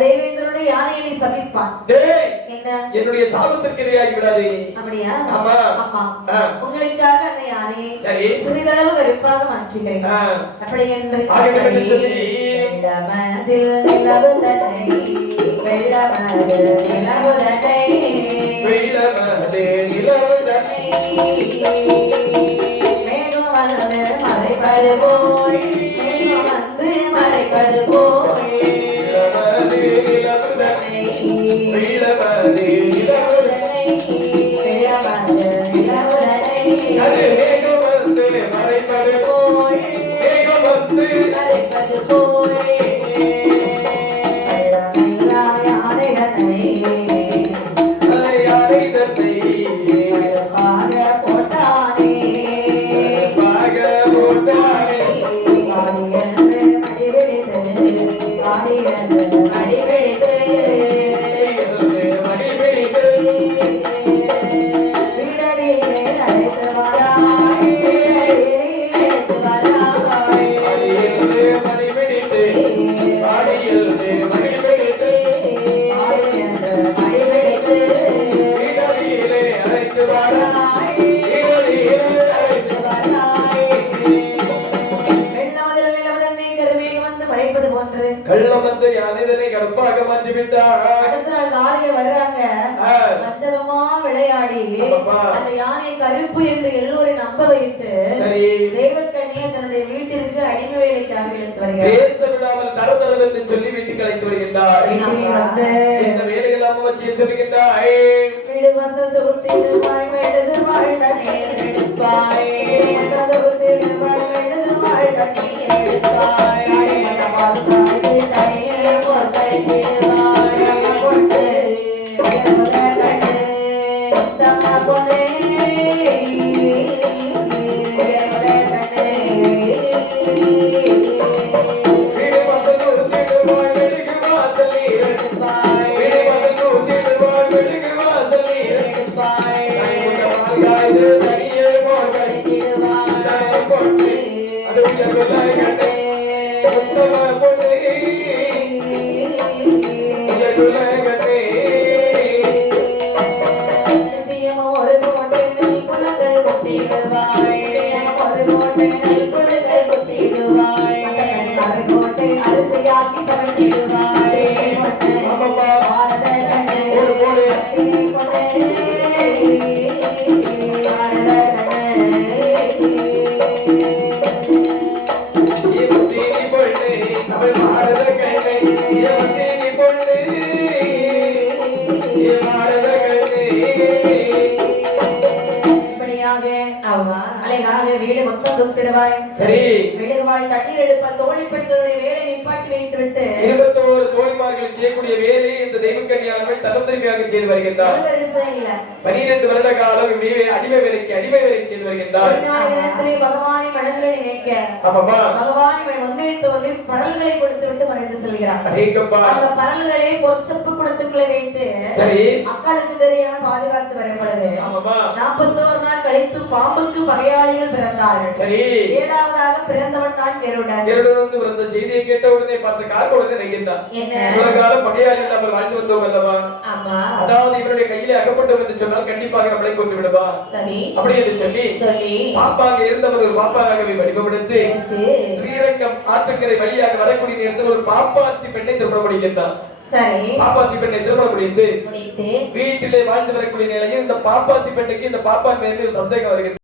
தேவேந்திரனுடைய யானையை சபிப்பான். டேய், என்ன? என்னுடைய சாபத்திற்கு இரையாகி விடாதே. அப்படியா? ஆமா. ஆமா. உங்களுக்காக அந்த யானையை சரி சிறிதளவு கருப்பாக மாற்றுகிறேன். அப்படி என்று வெள்ளமதில் நிலவு தன்னை, வெள்ளமதில் நிலவு தன்னை, வெள்ளமதில் நிலவு தன்னை, மேகம் வந்து மறைப்பது போல், மேகம் வந்து மறைப்பது போல், வெள்ளமதில் நிலவு தன்னை, வெள்ளமதில் நிலவு தன்னை, வெள்ளமதில் நிலவு தன்னை, அது மேகம் வந்து மறைப்பது போல், மேகம் வந்து மறைப்பது போல், வெள்ளமெல்லாம் யானை தன்னை, யானை தன்னை பாக போட்டானே, பாக போட்டானே, வாடியன்று மடிபிடித்து, வாடியன்று மடிபிடித்து, விடலிலே அழைத்து வராய், அழைத்து வராய், அடியிலே மடிபிடித்து, அடியிலே மடிபிடித்து, வாடியன்று மடிபிடித்து, இடலிலே அழைத்து வராய், இடலிலே அழைத்து வராய். வெள்ளமதில் நிலவதன்னை கருமேகம் வந்து மறைப்பது போன்று கள்ளம் வந்து யானைதனை கருப்பாக மாற்றி விட்டார். அடுத்த நாள் காலையில வர்றாங்க. மஞ்சளமா விளையாடி அந்த யானை கருப்பு என்று எல்லோரும் நம்ப வைத்து சரி. தேவக்கண்ணியை தன்னுடைய வீட்டிற்கு அடிமை வேலைக்காக இழுத்து வருகிறார். பேச விடாமல் தரதரம் என்று சொல்லி வீட்டுக்கு வீட்டுக்கு அழைத்து வருகின்றார். வீட்டிலே வந்து என்ன வேலையெல்லாம் வச்சு சொல்லுகின்றாய்? வீடு வாசல் தூர்த்திடுவாய், மெழுகுவாய், தண்ணீர் எடுப்பாய். வீடு தூர்த்திடுவாய், மெழுகுவாய், தண்ணீர் எடுப்பாய். மனமார்ந்தாய், தண்ணீர் போசடித்திடுவாய். கொண்டு, உயர்வுல கண்டு, உத்தம பொன்னே. உயர்வுல கண்டு. வீடு வாசல் தூர்த்திடுவாய், மெழுகு வாசல் நீர் எடுப்பாய். வீடு வாசல் தூர்த்திடுவாய், மெழுகு வாசல் நீர் எடுப்பாய். சாய்முகமாகாது தனியே போகடித்திடுவாய். கொண்டு, அது உயர்வுல கண்டு, உத்தம பொன்னே. உயர்வுல கண்டு. நித்தியமும் ஒரு கோட்டை நெல் குலங்கள் குத்திடுவாய். நித்தியமும் ஒரு கோட்டை நெல் குலங்கள் குத்திடுவாய். அரை கோட்டை அரிசியாக்கி சமைத்திடுவாய். ஆமாம்மா. பாரத கண்ணே, போடு, போடு. அக்கினி கொண்டே. பாரத கண்ணே. ஏவத்தேனி பொண்ணே, அவள் பாரத கண்ணே. ஏவத்தேனி பொண்ணே, ஏ பாரத கண்ணே. இப்படியாக ஆமா அழகாக வீடு மொத்தம் தூக்கிடுவாய். சரி. விடுவாள், தண்ணீர் எடுப்ப தோழி பெண்களுடைய வேலை நிப்பாட்டி வைத்துவிட்டு 21 தோழிமார்கள் செய்யக்கூடிய வேலையை இந்த தெய்வக்கன்னியார்கள் தன்னந்தனிமையாக செய்து வருகின்றார். ஒரு வரிசை இல்ல. 12 வருட காலம் இப்படியே அடிமை வேலை செய்து வருகின்றார். ஒரு நாள் தினத்திலே பகவானை மனதிலே நினைக்க ஆமாம்மா. பகவான் இவன் முன்னே தோன்றி பரல்களை கொடுத்து விட்டு மறைந்து செல்கிறார். அதேங்கப்பா. அந்த பரல்களை பொற்சப்பு குடத்துக்குள்ளே வைத்து சரி. மக்களுக்கு தெரியாம பாதுகாத்து வரப்படுது. ஆமாம்மா. 41 நாள் கழித்து பாம்புக்கு பகையாளிகள் பிறந்தார்கள். சரி. 7ஆவதாக பிறந்தவன் தான் கெருடன். கெருடனிருந்து பிறந்த செய்தியை கேட்ட உடனே பார்த்த கார்கோடனே நினைக்கின்றான். என்ன? இவ்வளவு காலம் பகையாளி இல்லாமல் வாழ்ந்து வந்தோம் அல்லவா? ஆமா அதாவது இவருடைய கையிலே அகப்பட்டோம் என்று சொன்னால் கண்டிப்பாக நம்மளை கொண்டு விடுவா. சரி அப்படி என்று சொல்லி சொல்லி பாப்பாக இருந்தவர் ஒரு பாப்பாகவே வடிவமெடுத்து எடுத்து ஸ்ரீரங்கம் ஆற்றங்கரை வழியாக வரக்கூடிய நேரத்தில் ஒரு பாப்பாத்தி பெண்ணை திருமணம் முடிக்கின்றான். சரி. பாப்பாத்தி பெண்ணை திருமணம் முடித்து முடித்து வீட்டிலே வாழ்ந்து வரக்கூடிய நிலையில் இந்த பாப்பாத்தி பெண்ணுக்கு இந்த பாப்பா மேலே ஒரு சந்தேகம் வருகிறது.